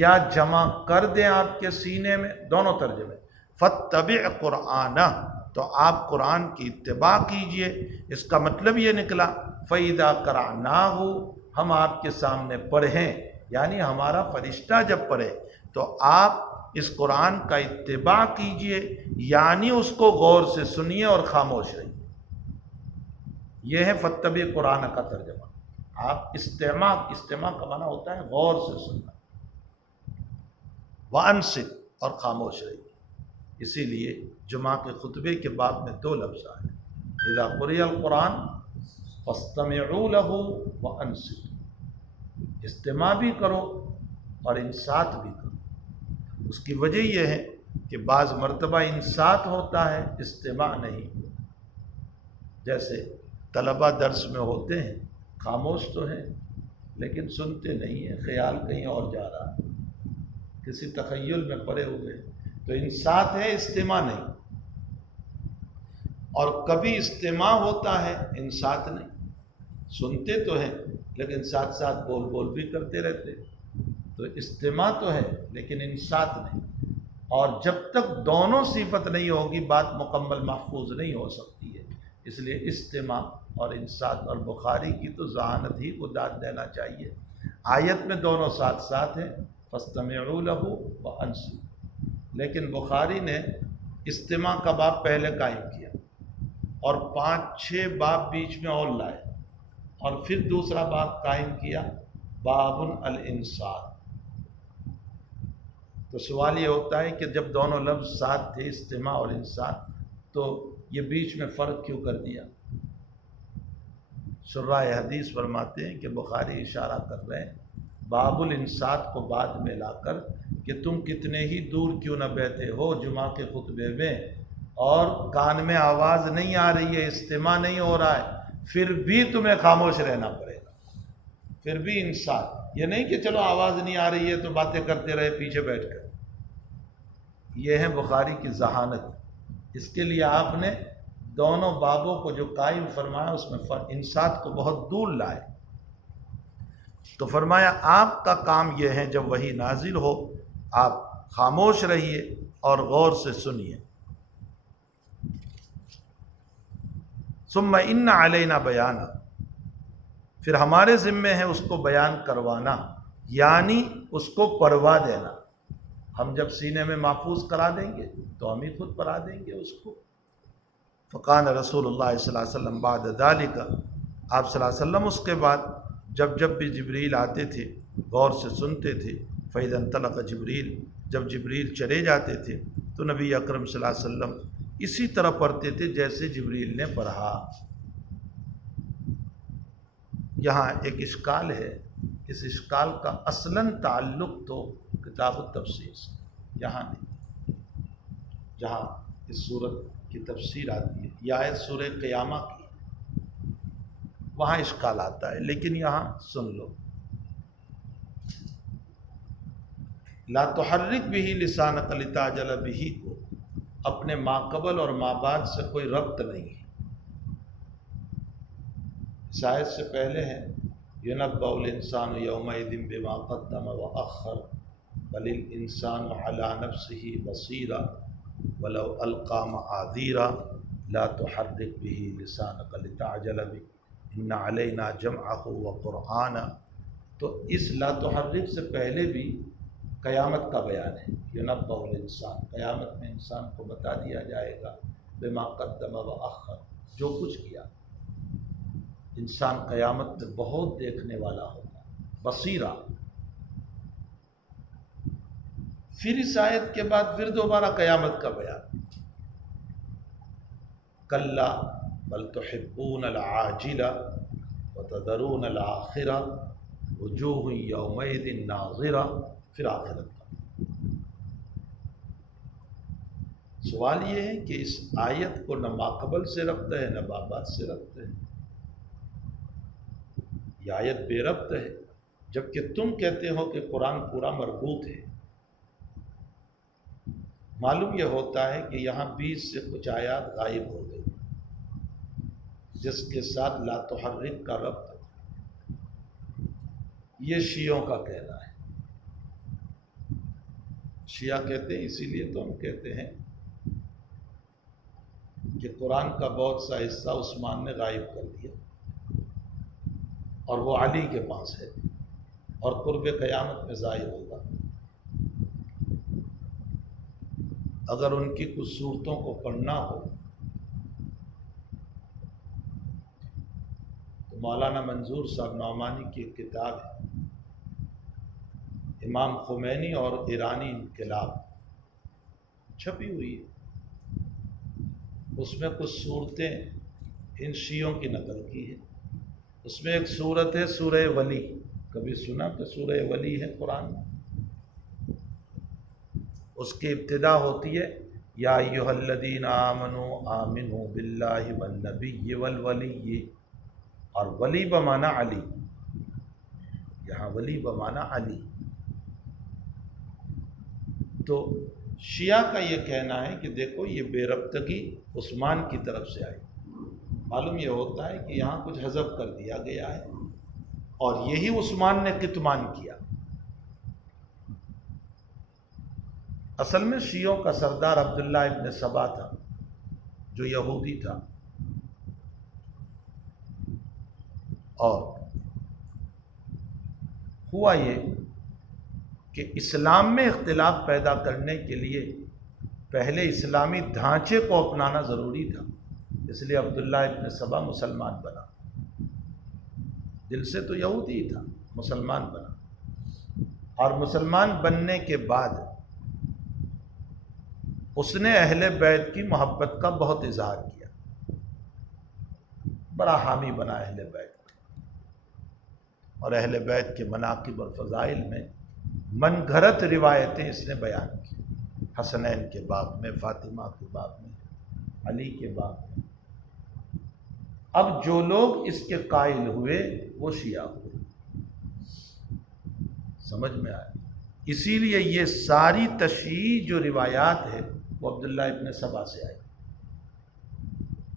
یا جمع کر دیں آپ کے سینے میں، دونوں ترجمے، فَاتَّبِعْ قُرْآنَهُ، تو آپ قرآن کی اتباع کیجئے۔ اس کا مطلب یہ نکلا فَإِذَا قَرَأْنَاهُ، ہم آپ کے سامنے پڑھیں، یعنی ہمارا فرشتہ جب پڑھے تو آپ اس قرآن کا اتباع کیجئے، یعنی اس کو غور سے سنیے اور خاموش رہیے۔ یہ ہے فَاتَّبِعْ قرآن کا ترجمہ۔ آپ استماع کا معنی ہوتا ہے غور سے سننا، وَأَنصِتْ، اور خاموش رہیے۔ اسی لیے جمعہ کے خطبے کے باب میں دو لفظ آئے، اذا قرئ القرآن فاستمعوا له وانصتوا، استماع بھی کرو اور انصات بھی کرو۔ اس کی وجہ یہ ہے کہ بعض مرتبہ انصات ہوتا ہے، استماع نہیں۔ جیسے طلبہ درس میں ہوتے ہیں، خاموش تو ہیں لیکن سنتے نہیں ہیں، خیال کہیں اور جا رہا ہے، کسی تخیل میں پڑے ہوئے، تو انصات ہے، استماع نہیں۔ اور کبھی استماع ہوتا ہے، انصات نہیں، سنتے تو ہیں لیکن ساتھ ساتھ بول بول بھی کرتے رہتے، تو استماع تو ہے لیکن انصات نہیں۔ اور جب تک دونوں صفت نہیں ہوگی بات مکمل محفوظ نہیں ہو سکتی ہے، اس لیے استماع اور انصات، اور بخاری کی تو ذہانت ہی کو داد دینا چاہیے، آیت میں دونوں ساتھ ساتھ ہیں، فاستمعوا له وانصتوا، لیکن بخاری نے استماع کا باب پہلے قائم کیا اور 5-6 باب بیچ میں اور لائے، اور پھر دوسرا باب قائم کیا باب الانصات۔ تو سوال یہ ہوتا ہے کہ جب دونوں لفظ ساتھ تھے، استماع اور انصات، تو یہ بیچ میں فرق کیوں کر دیا؟ شراح حدیث فرماتے ہیں کہ بخاری اشارہ کر رہے ہیں باب الانصات کو بعد میں لا کر کہ تم کتنے ہی دور کیوں نہ بیٹھے ہو جمعہ کے خطبے میں اور کان میں آواز نہیں آ رہی ہے، استماع نہیں ہو رہا ہے، پھر بھی تمہیں خاموش رہنا پڑے گا، پھر بھی انصات، یہ نہیں کہ چلو آواز نہیں آ رہی ہے تو باتیں کرتے رہے پیچھے بیٹھ کر۔ یہ ہے بخاری کی ذہانت، اس کے لیے آپ نے دونوں بابوں کو جو قائم فرمایا اس میں انصات کو بہت دور لائے۔ تو فرمایا آپ کا کام یہ ہے جب وحی نازل ہو آپ خاموش رہیے اور غور سے سنیے۔ ثم ان علینا بیانا، پھر ہمارے ذمے ہے اس کو بیان کروانا، یعنی اس کو پڑھوا دینا۔ ہم جب سینے میں محفوظ کرا دیں گے تو ہم ہی خود پڑھا دیں گے اس کو، فقان رسول اللہ صلی اللہ علیہ وسلم بعد ذالک، آپ صلی اللہ علیہ وسلم اس کے بعد جب بھی جبریل آتے تھے غور سے سنتے تھے، فَإِذَا انطلق جبریل، جب جبریل چلے جاتے تھے تو نبی اکرم صلی اللہ علیہ وسلم اسی طرح پڑھتے تھے جیسے جبریل نے پڑھا۔ یہاں ایک اشکال ہے، اس اشکال کا اصلاً تعلق تو کتاب التفسیر سے، یہاں نہیں، جہاں اس صورت کی تفسیر آتی ہے یا آیت سورہ قیامہ کی، وہاں اشکال آتا ہے، لیکن یہاں سن لو، لا تحرک بہ لسانک لتعجل بہ کو اپنے ما قبل اور ما بعد سے کوئی ربط نہیں ہے۔ اس آیت سے پہلے ہے ينبأ الإنسان يومئذ بما قدم وأخر بل الإنسان على نفسه بصيرا ولو ألقى معاذيرا لا تحرك به لسانك لتعجل به إن علينا جمعه وقرآنا۔ تو اس لا تحرک سے پہلے بھی قیامت کا بیان ہے، ينبأ الإنسان، قیامت میں انسان کو بتا دیا جائے گا بما قدم وأخر، جو کچھ کیا۔ انسان قیامت میں بہت دیکھنے والا ہوگا، بصیرہ۔ پھر اس آیت کے بعد پھر دوبارہ قیامت کا بیان، کلا بل تحبون العاجلہ وتذرون الآخرہ وجوہ یومئذ ناظرہ، پھر آخرت کا۔ سوال یہ ہے کہ اس آیت کو نہ ماقبل سے ربط ہے نہ بعد سے ربط ہے، یہ آیت بے ربط ہے، جبکہ تم کہتے ہو کہ قرآن پورا مربوط ہے۔ معلوم یہ ہوتا ہے کہ یہاں بیچ سے کچھ آیات غائب ہو گئی جس کے ساتھ لا تحرک کا ربط ہے، یہ شیعوں کا کہنا ہے۔ شیعہ کہتے ہیں، اسی لیے تو ہم کہتے ہیں کہ قرآن کا بہت سا حصہ عثمان نے غائب کر دیا اور وہ علی کے پاس ہے اور قرب قیامت میں ظاہر ہوگا۔ اگر ان کی کچھ صورتوں کو پڑھنا ہو تو مولانا منظور صاحب نعمانی کی ایک کتاب ہے، امام خمینی اور ایرانی انقلاب، چھپی ہوئی ہے، اس میں کچھ صورتیں ان شیعوں کی نقل کی ہے۔ اس میں ایک صورت ہے سورہ ولی، کبھی سنا کہ سورہ ولی ہے قرآن میں؟ اس کی ابتدا ہوتی ہے یا ایھا الذین آمنوا آمنوا باللہ والنبی والولی، اور ولی بمعنی علی، یہاں ولی بمعنی علی۔ تو شیعہ کا یہ کہنا ہے کہ دیکھو یہ بے ربطگی عثمان کی طرف سے آئی، معلوم یہ ہوتا ہے کہ یہاں کچھ حذف کر دیا گیا ہے اور یہی عثمان نے کتمان کیا۔ اصل میں شیعوں کا سردار عبداللہ ابن سبا تھا جو یہودی تھا، اور ہوا یہ کہ اسلام میں اختلاف پیدا کرنے کے لیے پہلے اسلامی ڈھانچے کو اپنانا ضروری تھا، اس لیے عبداللہ ابن سبا مسلمان بنا، دل سے تو یہودی ہی تھا، مسلمان بنا، اور مسلمان بننے کے بعد اس نے اہل بیت کی محبت کا بہت اظہار کیا، بڑا حامی بنا اہل بیت کا، اور اہل بیت کے مناقب اور فضائل میں من گھڑت روایتیں اس نے بیان کی، حسنین کے باب میں، فاطمہ کے باب میں، علی کے باب میں۔ اب جو لوگ اس کے قائل ہوئے وہ شیعہ ہوئے، سمجھ میں آئے؟ اسی لیے یہ ساری تشییع جو روایات ہے وہ عبداللہ ابن سبا سے آئی،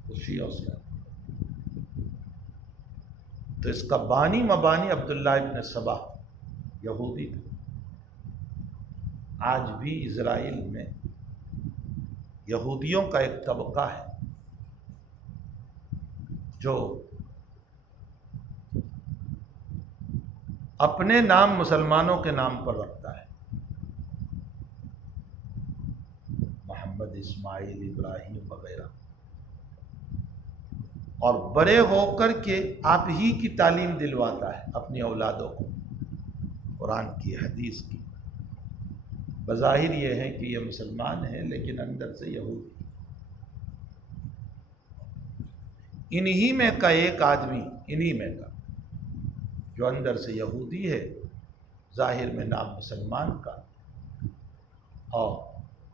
وہ شیعوں سے آئی۔ تو اس کا بانی مبانی عبداللہ ابن سبا یہودی تھا۔ آج بھی اسرائیل میں یہودیوں کا ایک طبقہ ہے جو اپنے نام مسلمانوں کے نام پر رکھتا ہے، محمد، اسماعیل، ابراہیم وغیرہ، اور بڑے ہو کر کے آپ ہی کی تعلیم دلواتا ہے اپنی اولادوں کو قرآن کی، حدیث کی۔ بظاہر یہ ہے کہ یہ مسلمان ہیں لیکن اندر سے یہودی۔ انہی میں کا ایک آدمی، انہی میں کا جو اندر سے یہودی ہے، ظاہر میں نام مسلمان کا، اور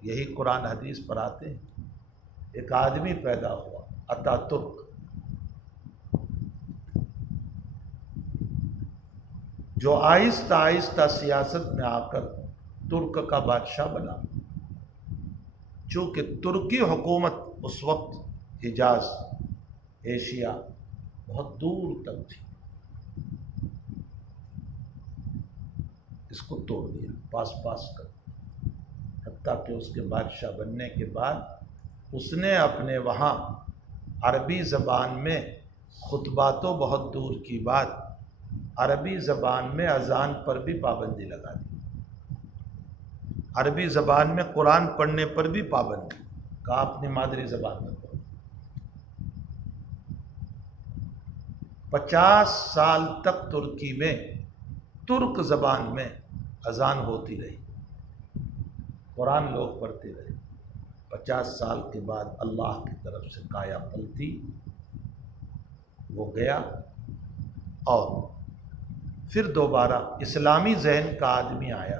یہی قرآن حدیث پر آتے ہیں۔ ایک آدمی پیدا ہوا اتا ترک، جو آہستہ آہستہ سیاست میں آ کر ترک کا بادشاہ بنا۔ چونکہ ترکی حکومت اس وقت حجاز، ایشیا بہت دور تک تھی، اس کو توڑ دیا پاس کر، حتیٰ کہ اس کے بادشاہ بننے کے بعد اس نے اپنے وہاں عربی زبان میں خطبات تو بہت دور کی بات، عربی زبان میں اذان پر بھی پابندی لگا دی، عربی زبان میں قرآن پڑھنے پر بھی پابندی، کہا اپنی مادری زبان میں پڑھو۔ 50 سال تک ترکی میں ترک زبان میں اذان ہوتی رہی، قرآن لوگ پڑھتے رہے۔ 50 سال کے بعد اللہ کی طرف سے کایا پلٹی، وہ گیا اور پھر دوبارہ اسلامی ذہن کا آدمی آیا،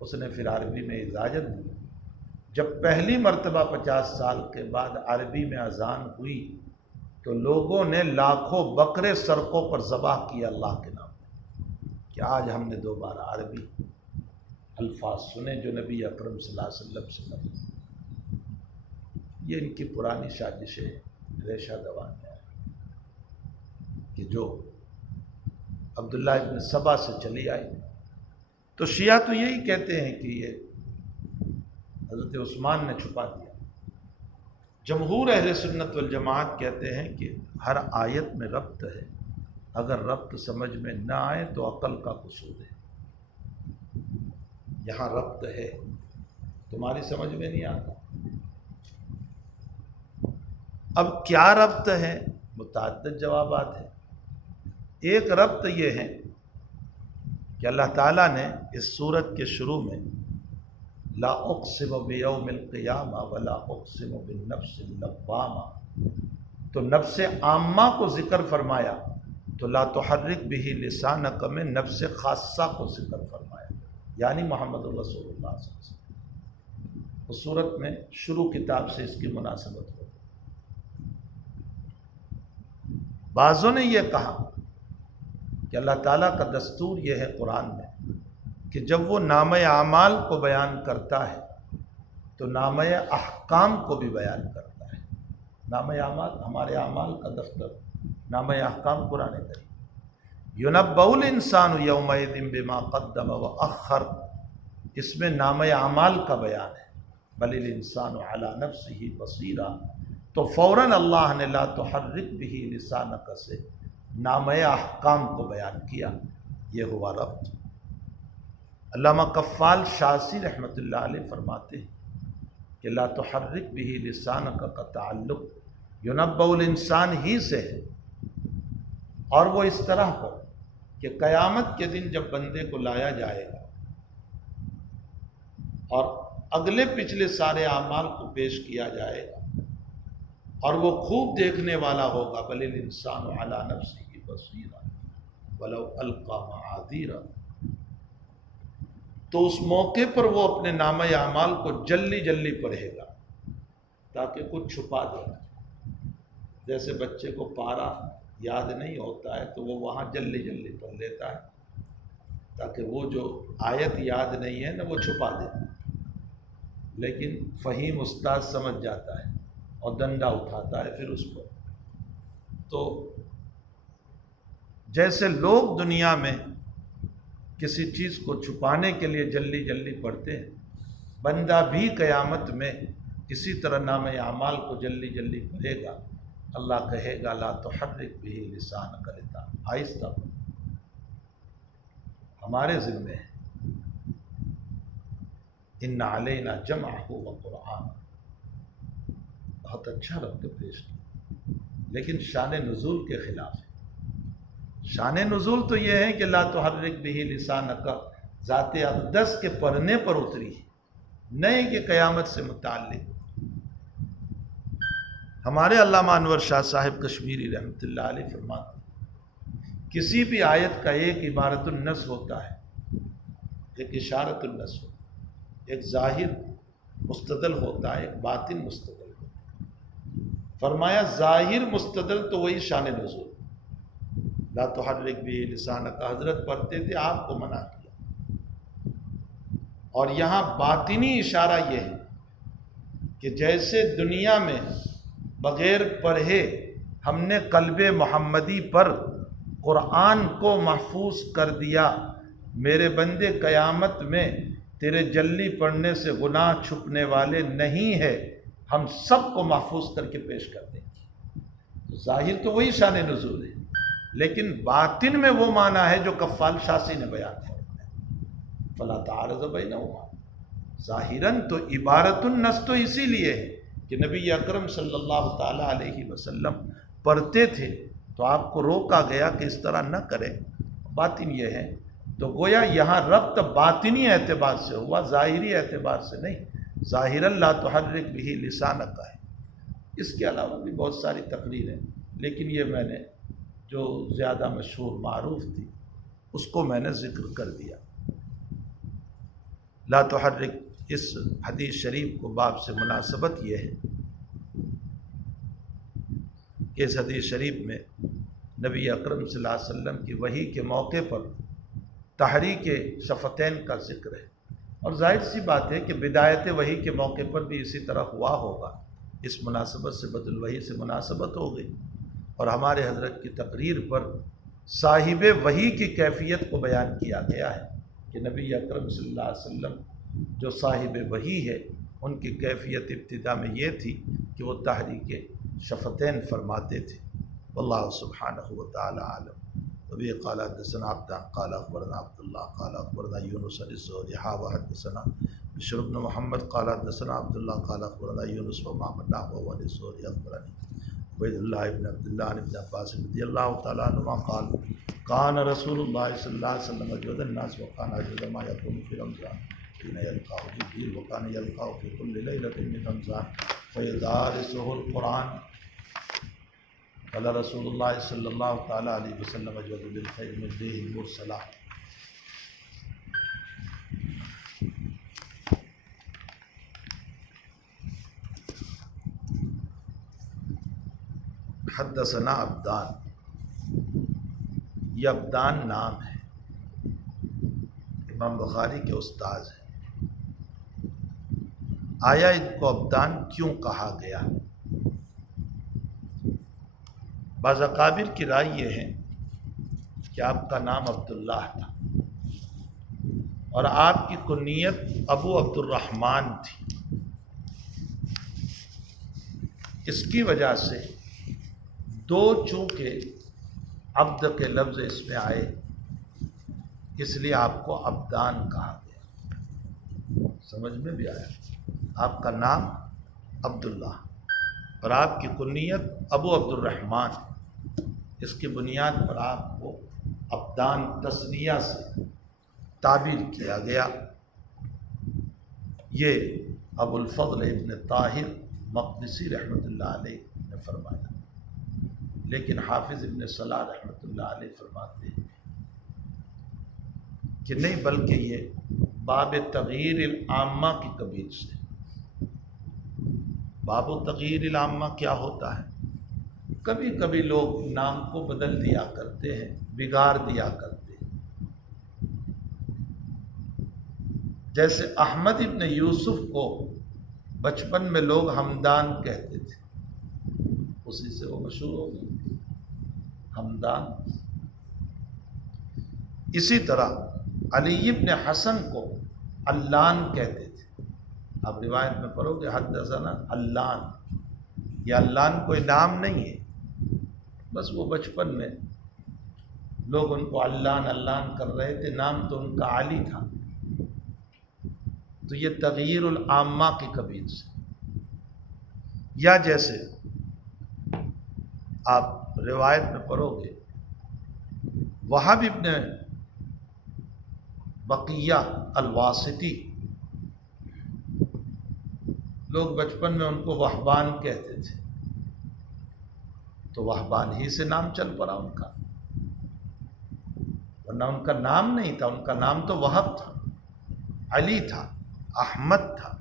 اس نے پھر عربی میں اجازت دی۔ جب پہلی مرتبہ 50 سال کے بعد عربی میں اذان ہوئی تو لوگوں نے لاکھوں بکرے سڑکوں پر ذبح کیا اللہ کے نام کہ آج ہم نے دوبارہ عربی الفاظ سنے جو نبی اکرم صلی اللہ علیہ وسلم سے نقل۔ یہ ان کی پرانی سازشیں ریشہ دوان ہے کہ جو عبداللہ ابن سبا سے چلی آئی۔ تو شیعہ تو یہی کہتے ہیں کہ یہ حضرت عثمان نے چھپا دیا۔ جمہور اہل سنت والجماعت کہتے ہیں کہ ہر آیت میں ربط ہے، اگر ربط سمجھ میں نہ آئے تو عقل کا قصور ہے۔ یہاں ربط ہے، تمہاری سمجھ میں نہیں آتا۔ اب کیا ربط ہے؟ متعدد جوابات ہیں۔ ایک ربط یہ ہے کہ اللہ تعالیٰ نے اس سورت کے شروع میں لا اقسم بیوم القیامہ ولا اقسم بالنفس اللوامہ، تو نفس عامہ کو ذکر فرمایا، تو لا تحرک بہ لسانک میں نفس خاصہ کو ذکر فرمایا، یعنی محمد رسول اللہ صلی اللہ علیہ وسلم۔ اس سورت میں شروع کتاب سے اس کی مناسبت ہو۔ بعضوں نے یہ کہا کہ اللہ تعالیٰ کا دستور یہ ہے قرآن میں کہ جب وہ نامہ اعمال کو بیان کرتا ہے تو نامہ احکام کو بھی بیان کرتا ہے۔ نامہ اعمال ہمارے اعمال کا دفتر، نامہ احکام قرآن کریم۔ يُنَبَّأُ الْإِنسَانُ يَوْمَئِذٍ بِمَا قَدَّمَ وَأَخَّرَ، اس میں نامہ اعمال کا بیان ہے۔ بَلِ الْإِنسَانُ عَلَى نَفْسِهِ بَصِيرًا، تو فوراً اللہ نے لا تحرک بہ لسانک سے نامہ احکام کو بیان کیا۔ یہ ہوا ربط۔ علامہ قفال شاذی رحمۃ اللہ علیہ فرماتے ہیں کہ لا تحرک بہ لسانک کا تعلق ينبأ الانسان ہی سے ہے، اور وہ اس طرح پر کہ قیامت کے دن جب بندے کو لایا جائے گا اور اگلے پچھلے سارے اعمال کو پیش کیا جائے گا اور وہ خوب دیکھنے والا ہوگا، بل الانسان علی نفسہ بصیرا ولو القی معاذیرا، تو اس موقع پر وہ اپنے نامہ اعمال کو جلدی جلدی پڑھے گا تاکہ کچھ چھپا دے۔ جیسے بچے کو پارا یاد نہیں ہوتا ہے تو وہ وہاں جلدی جلدی پڑھ لیتا ہے تاکہ وہ جو آیت یاد نہیں ہے نا وہ چھپا دے، لیکن فہیم استاد سمجھ جاتا ہے اور ڈنڈا اٹھاتا ہے پھر اس پر۔ تو جیسے لوگ دنیا میں کسی چیز کو چھپانے کے لیے جلدی جلدی پڑھتے ہیں، بندہ بھی قیامت میں اسی طرح نامہ اعمال کو جلدی جلدی پڑھے گا۔ اللہ کہے گا لا تحرک بہ لسانک لتعجل، آہستہ پڑھ، ہمارے ذمے ہے۔ ان علینا جمعہ وقرآن، بہت اچھا ربط پیش کیا۔ لیکن شان نزول کے خلاف ہے۔ شان نزول تو یہ ہے کہ لا تحرک بہ لسانک، ذات اقدس کے پڑھنے پر اتری ہے، نہیں کہ قیامت سے متعلق۔ ہمارے علامہ انور شاہ صاحب کشمیری رحمۃ اللہ علیہ فرماتے ہیں کسی بھی آیت کا ایک عبارت النص ہوتا ہے، ایک اشارت النص ہوتا ہے، ایک ظاہر مستدل ہوتا ہے، ایک باطن مستدل ہوتا ہے۔ فرمایا ظاہر مستدل تو وہی شان نزول، لا تحرک بہ لسانک حضرت پڑھتے تھے، آپ کو منع کیا۔ اور یہاں باطنی اشارہ یہ ہے کہ جیسے دنیا میں بغیر پڑھے ہم نے قلب محمدی پر قرآن کو محفوظ کر دیا، میرے بندے قیامت میں تیرے جلی پڑھنے سے گناہ چھپنے والے نہیں ہے، ہم سب کو محفوظ کر کے پیش کر دیں گے۔ تو ظاہر تو وہی شان نزول ہے، لیکن باطن میں وہ معنی ہے جو کفال شاسی نے بیان فرمایا، فلا تعارض بینہما۔ ظاہراً تو عبارت النص تو اسی لیے ہے کہ نبی اکرم صلی اللہ تعالیٰ علیہ وسلم پڑھتے تھے تو آپ کو روکا گیا کہ اس طرح نہ کرے، باطن یہ ہے۔ تو گویا یہاں ربط باطنی اعتبار سے ہوا، ظاہری اعتبار سے نہیں۔ ظاہراً لا تحرک بہ لسانک ہے۔ اس کے علاوہ بھی بہت ساری تقریر ہیں، لیکن یہ میں نے جو زیادہ مشہور معروف تھی اس کو میں نے ذکر کر دیا۔ لا تحرک، اس حدیث شریف کو باب سے مناسبت یہ ہے کہ اس حدیث شریف میں نبی اکرم صلی اللہ علیہ وسلم کی وحی کے موقع پر تحریک شفتین کا ذکر ہے، اور ظاہر سی بات ہے کہ بدایت وحی کے موقع پر بھی اسی طرح ہوا ہوگا، اس مناسبت سے بدل وحی سے مناسبت ہو گئی، اور ہمارے حضرت کی تقریر پر صاحب وحی کی کیفیت کو بیان کیا گیا ہے کہ نبی اکرم صلی اللہ علیہ وسلم جو صاحب وحی ہے ان کی کیفیت ابتدا میں یہ تھی کہ وہ تحریک شفتین فرماتے تھے۔ واللہ سبحانہ وتعالی عالم۔ وبه قال حدثنا عبدان قال اخبرنا عبد الله قال اخبرنا يونس بن الزهري وحدثنا بشر بن محمد قال حدثنا عبد الله قال اخبرنا يونس ومعمر وهو الزهري اخبرني عبید اللہ بن عبد الله عن ابن عباس رضی اللہ تعالی عنہما قال كان رسول الله صلی اللہ علیہ وسلم اجود الناس وكان اجود ما يكون في رمضان حين يلقاه جبريل وكان يلقاه في كل ليلة من رمضان فيدارسه القرآن قال رسول اللہ صلی اللہ تعالیٰ علیہ وسلم اجود بالخیر من ریح المرسلہ۔ حدثنا عبدان، یہ عبدان نام ہے، امام بخاری کے استاذ ہیں۔ آیا ان کو عبدان کیوں کہا گیا؟ بعض اکابر کی رائے یہ ہے کہ آپ کا نام عبداللہ تھا اور آپ کی کنیت ابو عبد الرحمن تھی، اس کی وجہ سے دو چونکہ عبد کے لفظ اس میں آئے اس لیے آپ کو عبدان کہا گیا۔ سمجھ میں بھی آیا؟ آپ کا نام عبداللہ اور آپ کی کنیت ابو عبد الرحمن، اس کی بنیاد پر آپ کو عبدان تثنیہ سے تعبیر کیا گیا۔ یہ ابو الفضل ابن طاہر مقدسی رحمۃ اللہ علیہ نے فرمایا، لیکن حافظ ابن صلاح رحمۃ اللہ علیہ فرماتے ہیں کہ نہیں، بلکہ یہ باب تغییر العامہ کی قبیل سے۔ باب تغییر العامہ کیا ہوتا ہے؟ کبھی کبھی لوگ نام کو بدل دیا کرتے ہیں، بگاڑ دیا کرتے ہیں۔ جیسے احمد ابن یوسف کو بچپن میں لوگ ہمدان کہتے تھے، اسی سے وہ مشہور ہو گئے ہمدان۔ اسی طرح علی ابن حسن کو علان کہتے تھے، آپ روایت میں پڑھو گے حدثنا علان، یہ علان کوئی نام نہیں ہے، بس وہ بچپن میں لوگ ان کو علان علان کر رہے تھے، نام تو ان کا علی تھا۔ تو یہ تغییر العامہ کی قبیل سے۔ یا جیسے آپ روایت میں پڑھو گے، وہب ابن بقیہ الواسطی، لوگ بچپن میں ان کو وہبان کہتے تھے، تو وہبان ہی سے نام چل پڑا ان کا، ورنہ ان کا نام نہیں تھا، ان کا نام تو وہب تھا، علی تھا، احمد تھا۔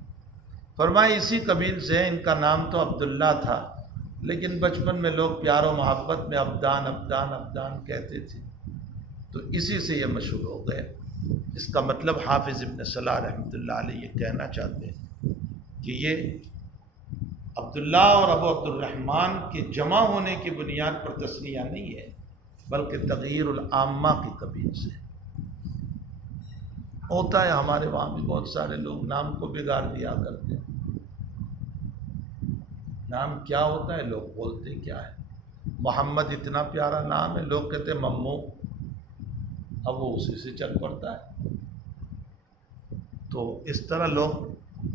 فرمائے اسی قبیل سے ان کا نام تو عبداللہ تھا، لیکن بچپن میں لوگ پیار و محبت میں عبدان عبدان عبدان کہتے تھے، تو اسی سے یہ مشہور ہو گئے۔ اس کا مطلب حافظ ابن صلاح رحمۃ اللہ علیہ یہ کہنا چاہتے ہیں کہ یہ عبداللہ اور ابو عبد الرحمن کے جمع ہونے کی بنیاد پر تسنیہ نہیں ہے، بلکہ تغیر العامہ کی قبیل سے ہوتا ہے۔ ہمارے وہاں بھی بہت سارے لوگ نام کو بگاڑ دیا کرتے ہیں۔ نام کیا ہوتا ہے، لوگ بولتے کیا ہے۔ محمد اتنا پیارا نام ہے، لوگ کہتے ہیں ممو، اب وہ اسی سے چل پڑتا ہے۔ تو اس طرح لوگ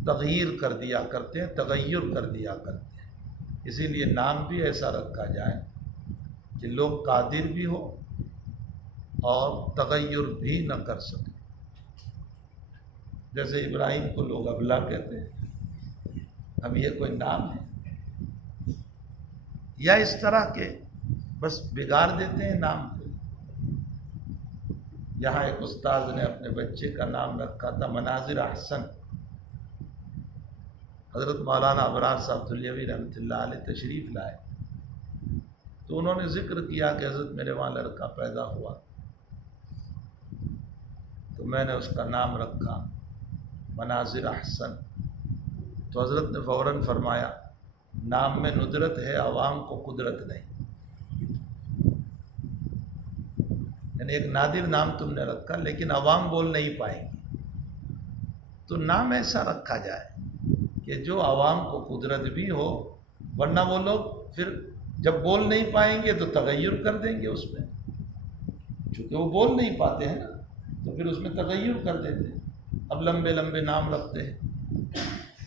تغیر کر دیا کرتے ہیں، تغیر کر دیا کرتے ہیں، اسی لیے نام بھی ایسا رکھا جائے کہ لوگ قادر بھی ہو اور تغیر بھی نہ کر سکیں۔ جیسے ابراہیم کو لوگ ابلا کہتے ہیں، اب یہ کوئی نام ہے؟ یا اس طرح کے بس بگاڑ دیتے ہیں نام کو۔ یہاں ایک استاد نے اپنے بچے کا نام رکھا تھا مناظر احسن۔ حضرت مولانا ابرار صاحب دہلوی رحمۃ اللہ علیہ تشریف لائے تو انہوں نے ذکر کیا کہ حضرت میرے وہاں لڑکا پیدا ہوا، تو میں نے اس کا نام رکھا مناظر احسن۔ تو حضرت نے فوراً فرمایا نام میں ندرت ہے، عوام کو قدرت نہیں، یعنی ایک نادر نام تم نے رکھا لیکن عوام بول نہیں پائیں گی، تو نام ایسا رکھا جائے کہ جو عوام کو قدرت بھی ہو، ورنہ وہ لوگ پھر جب بول نہیں پائیں گے تو تغیر کر دیں گے اس میں، چونکہ وہ بول نہیں پاتے ہیں نا، تو پھر اس میں تغیر کر دیتے ہیں۔ اب لمبے لمبے نام رکھتے ہیں،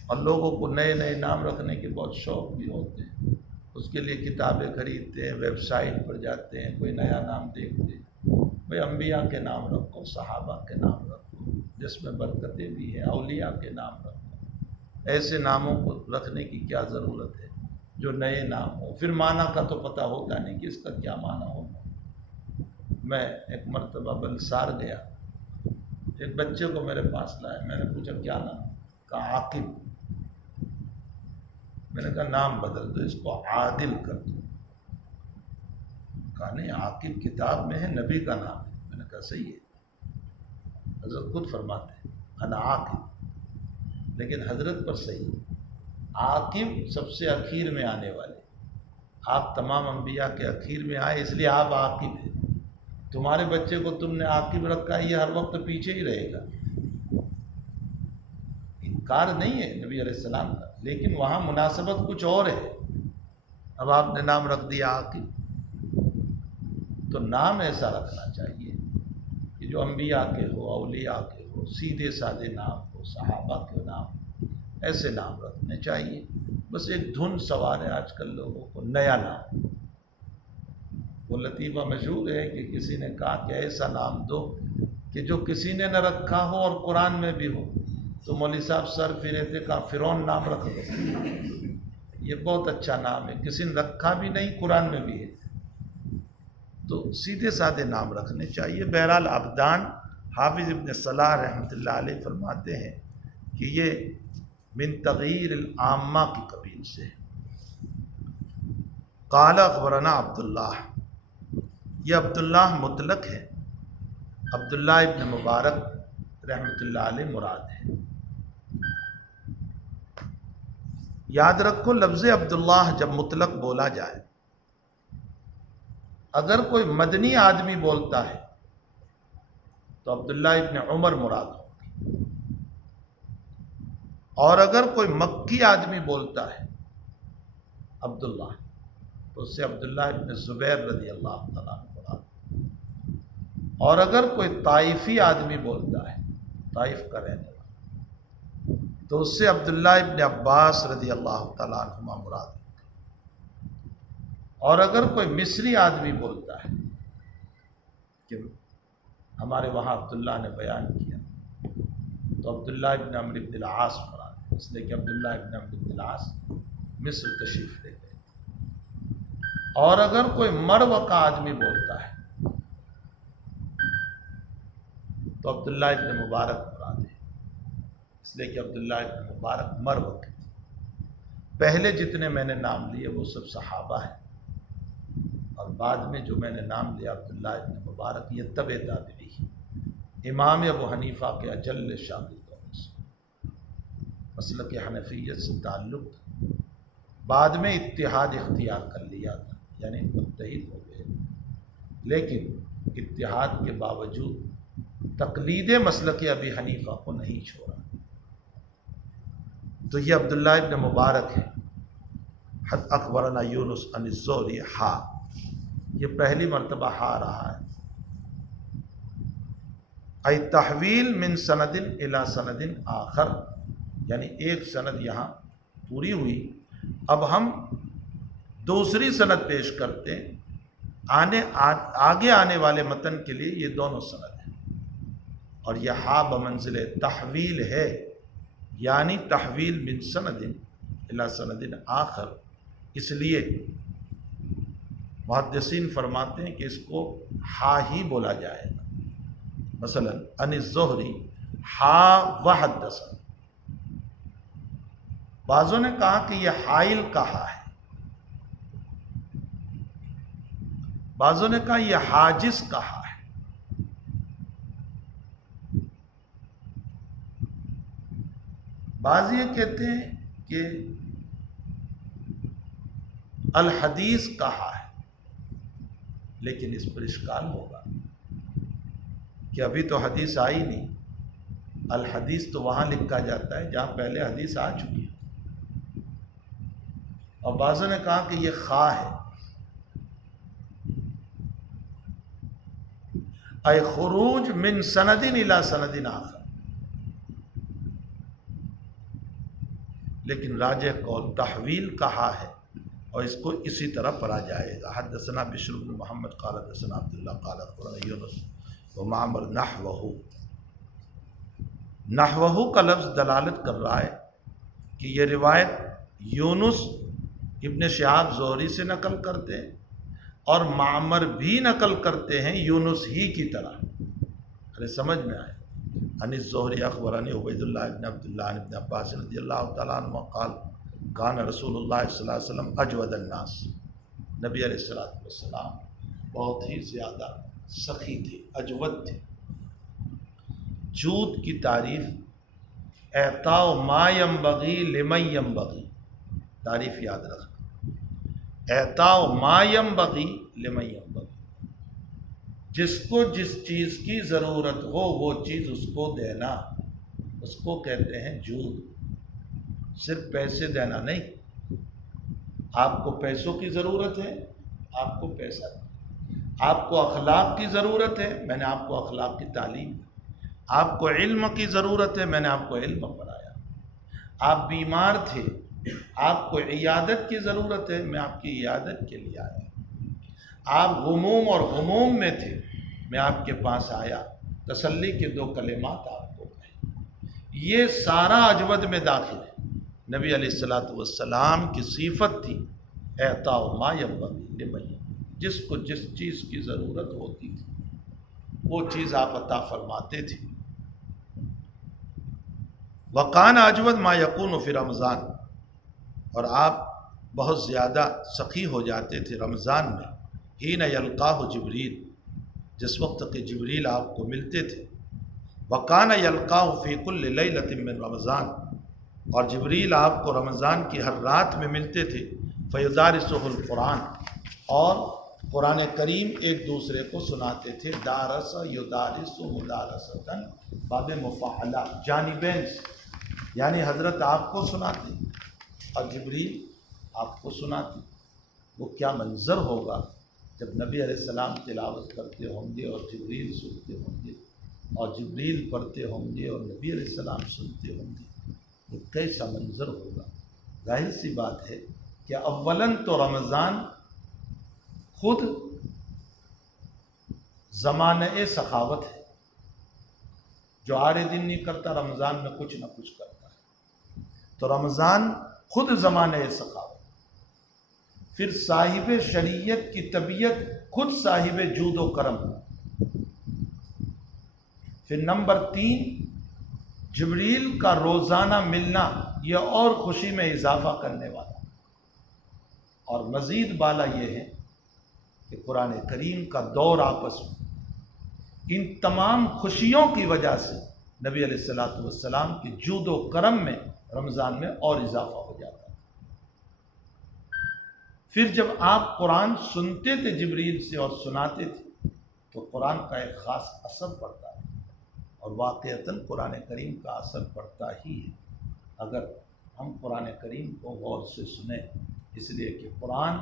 اور لوگوں کو نئے نئے نام رکھنے کے بہت شوق بھی ہوتے ہیں، اس کے لیے کتابیں خریدتے ہیں، ویب سائٹ پر جاتے ہیں، کوئی نیا نام دیکھتے ہیں۔ بھئی انبیاء کے نام رکھو، صحابہ کے نام رکھو، جس میں برکتیں بھی ہیں، اولیاء کے نام رکھو۔ ایسے ناموں کو رکھنے کی کیا ضرورت ہے جو نئے نام ہو، پھر معنی کا تو پتہ ہوتا نہیں کہ اس کا کیا معنی ہوگا۔ میں ایک مرتبہ بلسار گیا، ایک بچے کو میرے پاس لائے، میں نے پوچھا کیا نام؟ کہا عاقب۔ میں نے کہا نام بدل دو، اس کو عادل کر دو۔ کہا نہیں، عاقب کتاب میں ہے، نبی کا نام ہے۔ میں نے کہا صحیح ہے، حضرت خود فرماتے ہیں انا عاقب، لیکن حضرت پر صحیح ہے، عاقب سب سے اخیر میں آنے والے، آپ تمام انبیاء کے اخیر میں آئے، اس لیے آپ عاقب ہیں۔ تمہارے بچے کو تم نے عاقب رکھا ہے، یہ ہر وقت پیچھے ہی رہے گا۔ انکار نہیں ہے نبی علیہ السلام کا، لیکن وہاں مناسبت کچھ اور ہے۔ اب آپ نے نام رکھ دیا عاقب، تو نام ایسا رکھنا چاہیے کہ جو انبیاء کے ہو، اولیاء کے ہو، سیدھے سادے نام ہو، صحابہ کے نام، ایسے نام رکھنے چاہیے۔ بس ایک دھن سوال ہے آج کل لوگوں کو، نیا نام۔ وہ لطیفہ مشہور ہے کہ کسی نے کہا کہ ایسا نام دو کہ جو کسی نے نہ رکھا ہو اور قرآن میں بھی ہو، تو مولوی صاحب سر پھرے تھے، کہا فرعون نام رکھ دو، یہ بہت اچھا نام ہے، کسی نے رکھا بھی نہیں، قرآن میں بھی ہے۔ تو سیدھے سادے نام رکھنے چاہیے۔ بہرحال عبدان، حافظ ابن صلاح رحمۃ اللہ علیہ فرماتے ہیں کہ یہ من تغیر العامہ کی قبیل سے ہے۔ قال اخبرنا عبداللہ، یہ عبداللہ مطلق ہے، عبداللہ ابن مبارک رحمۃ اللہ علیہ مراد ہے۔ یاد رکھو لفظ عبداللہ جب مطلق بولا جائے، اگر کوئی مدنی آدمی بولتا ہے تو عبداللہ ابن عمر مراد ہوگی، اور اگر کوئی مکی آدمی بولتا ہے عبداللہ تو اس سے عبداللہ ابن زبیر رضی اللہ تعالیٰ عنہ مراد، اور اگر کوئی طائفی آدمی بولتا ہے، طائف کا رہنے والا، تو اس سے عبداللہ ابن عباس رضی اللہ تعالیٰ عنہما مراد۔ اور اگر کوئی مصری آدمی بولتا ہے کہ ہمارے وہاں عبداللہ نے بیان کیا، تو عبداللہ ابن عمرو بن العاص مراد، اس لیے کہ عبداللہ ابن عمرو بن العاص مصر تشریف لے گئے۔ اور اگر کوئی مرو کا آدمی بولتا ہے تو عبداللہ ابن مبارک مراد ہے، اس لیے کہ عبداللہ ابن مبارک مرو کے تھے۔ پہلے جتنے میں نے نام لیے وہ سب صحابہ ہیں، اور بعد میں جو میں نے نام لیا عبداللہ ابن مبارک، یہ تبع تابعی ہے، امام ابو حنیفہ کے اجل شاگردوں میں سے، مسلک حنفیت سے تعلق تھا، بعد میں اتحاد اختیار کر لیا تھا، یعنی متحد ہو گئے، لیکن اتحاد کے باوجود تقلید مسلک ابی حنیفہ کو نہیں چھوڑا۔ تو یہ عبداللہ ابن مبارک ہے۔ حد اخبرنا یونس عن الزہری ہا، یہ پہلی مرتبہ ہا رہا ہے۔ ای تحویل من سند الی سند آخر، یعنی ایک سند یہاں پوری ہوئی، اب ہم دوسری سند پیش کرتے ہیں، آگے آنے والے متن کے لیے یہ دونوں سند ہیں، اور یہ ہا بمنزل تحویل ہے، یعنی تحویل من سند الی سند آخر، اس لیے محدثین فرماتے ہیں کہ اس کو ہا ہی بولا جائے گا۔ مثلا عن الزہری ہا وحدثنا، بعضوں نے کہا کہ یہ حائل کا ہا ہے، بعضوں نے کہا یہ حاجز کا ہا ہے۔ بعض یہ کہتے ہیں کہ الحدیث کہا ہے، لیکن اس پر اشکال ہوگا کہ ابھی تو حدیث آئی نہیں، الحدیث تو وہاں لکھا جاتا ہے جہاں پہلے حدیث آ چکی ہے، اور بعضوں نے کہا کہ یہ خا ہے، اے خروج من سند الی سند آخر، لیکن راجح قول تحویل کہا ہے، اور اس کو اسی طرح پڑھا جائے گا۔ حدثنا بشر بن محمد قال حدثنا عبداللہ قال اخبرنا یونس ومعمر نحوہ کا لفظ دلالت کر رہا ہے کہ یہ روایت یونس ابن شہاب زہری سے نقل کرتے ہیں، اور معمر بھی نقل کرتے ہیں یونس ہی کی طرح۔ ارے سمجھ میں آئے۔ عن الزہری اخبرنی عبید اللہ ابن عبداللہ ابن عباس رضی اللہ تعالیٰ عنہ قال کان رسول اللہ صلی اللہ علیہ وسلم اجود الناس، نبی علیہ السلام بہت ہی زیادہ سخی تھے، اجود تھے۔ جود کی تعریف اعطاء ما ينبغی لمن ينبغی، تعریف یاد رکھنا، اعطاء ما ينبغی لمن ينبغی، جس کو جس چیز کی ضرورت ہو وہ چیز اس کو دینا، اس کو کہتے ہیں جود۔ صرف پیسے دینا نہیں، آپ کو پیسوں کی ضرورت ہے، آپ کو پیسہ دیں، آپ کو اخلاق کی ضرورت ہے، میں نے آپ کو اخلاق کی تعلیم دی، آپ کو علم کی ضرورت ہے، میں نے آپ کو علم پڑھایا، آپ بیمار تھے، آپ کو عیادت کی ضرورت ہے، میں آپ کی عیادت کے لیے آیا، آپ غموم اور غموم میں تھے، میں آپ کے پاس آیا، تسلی کے دو کلمات آپ کو کہے۔ یہ سارا اجود میں داخل ہے۔ نبی علیہ السلام کی صفت تھی اعطاء ما ينبغی لمن ينبغی، جس کو جس چیز کی ضرورت ہوتی تھی وہ چیز آپ عطا فرماتے تھے۔ وقان اجود ما یکون فی رمضان، اور آپ بہت زیادہ سخی ہو جاتے تھے رمضان میں، حین یلقاہ جبریل، جس وقت کہ جبریل آپ کو ملتے تھے۔ وقان یلقاہ فی کل لیلۃ من رمضان، اور جبریل آپ کو رمضان کی ہر رات میں ملتے تھے۔ فیدارسہ القرآن، اور قرآن کریم ایک دوسرے کو سناتے تھے۔ دارس یدارس مدارستاً، باب مفاعلہ، جانبین سے، یعنی حضرت آپ کو سناتے اور جبریل آپ کو سناتے۔ وہ کیا منظر ہوگا جب نبی علیہ السلام تلاوت کرتے ہوں گے اور جبریل سنتے ہوں گے، اور جبریل پڑھتے ہوں گے اور نبی علیہ السلام سنتے ہوں گے، وہ کیسا منظر ہوگا۔ ظاہر سی بات ہے کہ اولاً تو رمضان خود زمانہ سخاوت ہے، جو آرے دن نہیں کرتا رمضان میں کچھ نہ کچھ کرتا ہے، تو رمضان خود زمانہ سخاوت، پھر صاحب شریعت کی طبیعت خود صاحب جود و کرم، پھر نمبر 3 جبریل کا روزانہ ملنا، یہ اور خوشی میں اضافہ کرنے والا، اور مزید بالا یہ ہے کہ قرآن کریم کا دور آپس میں، ان تمام خوشیوں کی وجہ سے نبی علیہ الصلوۃ والسلام کی جود و کرم میں رمضان میں اور اضافہ ہو جاتا ہے۔ پھر جب آپ قرآن سنتے تھے جبریل سے اور سناتے تھے تو قرآن کا ایک خاص اثر پڑتا ہے، اور واقعتاً قرآن کریم کا اثر پڑتا ہی ہے اگر ہم قرآن کریم کو غور سے سنیں، اس لیے کہ قرآن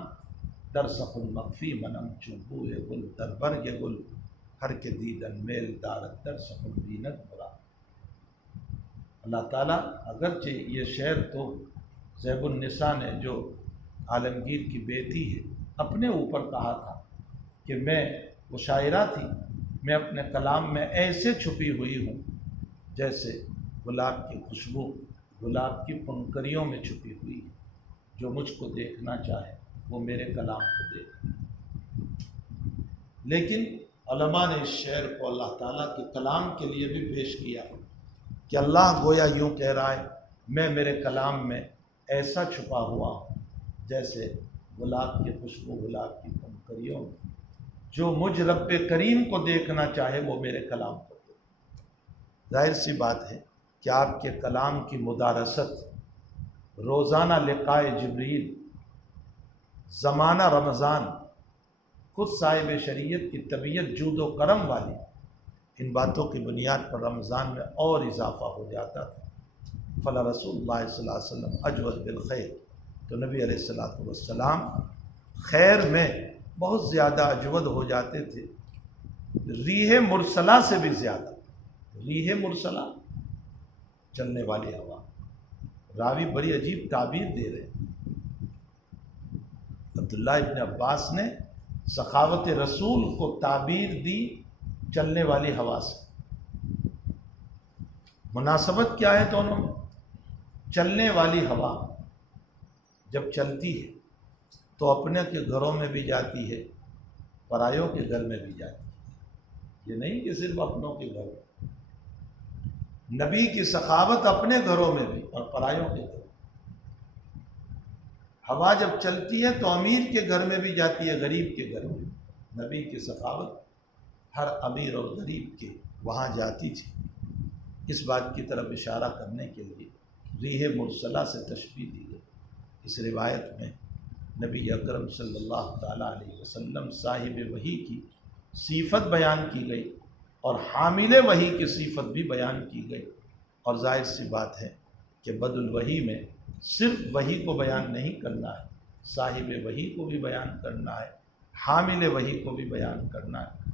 درسخ المخفی منم چوبوئے گل در برگ گل ہر کے دیدن میل دارت درسخ البینت برا۔ اللہ تعالیٰ اگرچہ یہ شعر تو زیب النساء نے جو عالمگیر کی بیٹی ہے اپنے اوپر کہا تھا کہ میں وہ شاعرہ تھی، میں اپنے کلام میں ایسے چھپی ہوئی ہوں جیسے گلاب کی خوشبو گلاب کی پنکریوں میں چھپی ہوئی ہے، جو مجھ کو دیکھنا چاہے وہ میرے کلام کو دیکھے۔ لیکن علماء نے اس شعر کو اللہ تعالیٰ کے کلام کے لیے بھی پیش کیا کہ اللہ گویا یوں کہہ رہا ہے، میں میرے کلام میں ایسا چھپا ہوا ہوں جیسے گلاب کی خوشبو گلاب کی پنکریوں میں، جو مجھ رب کریم کو دیکھنا چاہے وہ میرے کلام کو دیکھے۔ ظاہر سی بات ہے کہ آپ کے کلام کی مدارست، روزانہ لقائے جبریل، زمانہ رمضان، خود صاحب شریعت کی طبیعت جود و کرم والی، ان باتوں کی بنیاد پر رمضان میں اور اضافہ ہو جاتا تھا۔ فلا رسول اللہ صلی اللہ علیہ وسلم اجود بالخیر، تو نبی علیہ الصلوۃ والسلام خیر میں بہت زیادہ اجود ہو جاتے تھے، ریح مرسلہ سے بھی زیادہ۔ ریح مرسلہ چلنے والی ہوا، راوی بڑی عجیب تعبیر دے رہے ہیں۔ عبداللہ ابن عباس نے سخاوت رسول کو تعبیر دی چلنے والی ہوا سے۔ مناسبت کیا ہے دونوں میں؟ چلنے والی ہوا جب چلتی ہے تو اپنے کے گھروں میں بھی جاتی ہے، پرایوں کے گھر میں بھی جاتی ہے، یہ نہیں کہ صرف اپنوں کے گھر میں۔ نبی کی سخاوت اپنے گھروں میں بھی اور پرایوں کے گھر میں۔ ہوا جب چلتی ہے تو امیر کے گھر میں بھی جاتی ہے، غریب کے گھر میں۔ نبی کی سخاوت ہر امیر اور غریب کے وہاں جاتی تھی۔ اس بات کی طرف اشارہ کرنے کے لیے ریح مرسلہ سے تشبیہ دی گئی۔ اس روایت میں نبی اکرم صلی اللہ تعالیٰ علیہ وسلم صاحب وحی کی صفت بیان کی گئی اور حامل وحی کی صفت بھی بیان کی گئی، اور ظاہر سی بات ہے کہ بدء الوحی میں صرف وحی کو بیان نہیں کرنا ہے، صاحب وحی کو بھی بیان کرنا ہے، حامل وحی کو بھی بیان کرنا ہے۔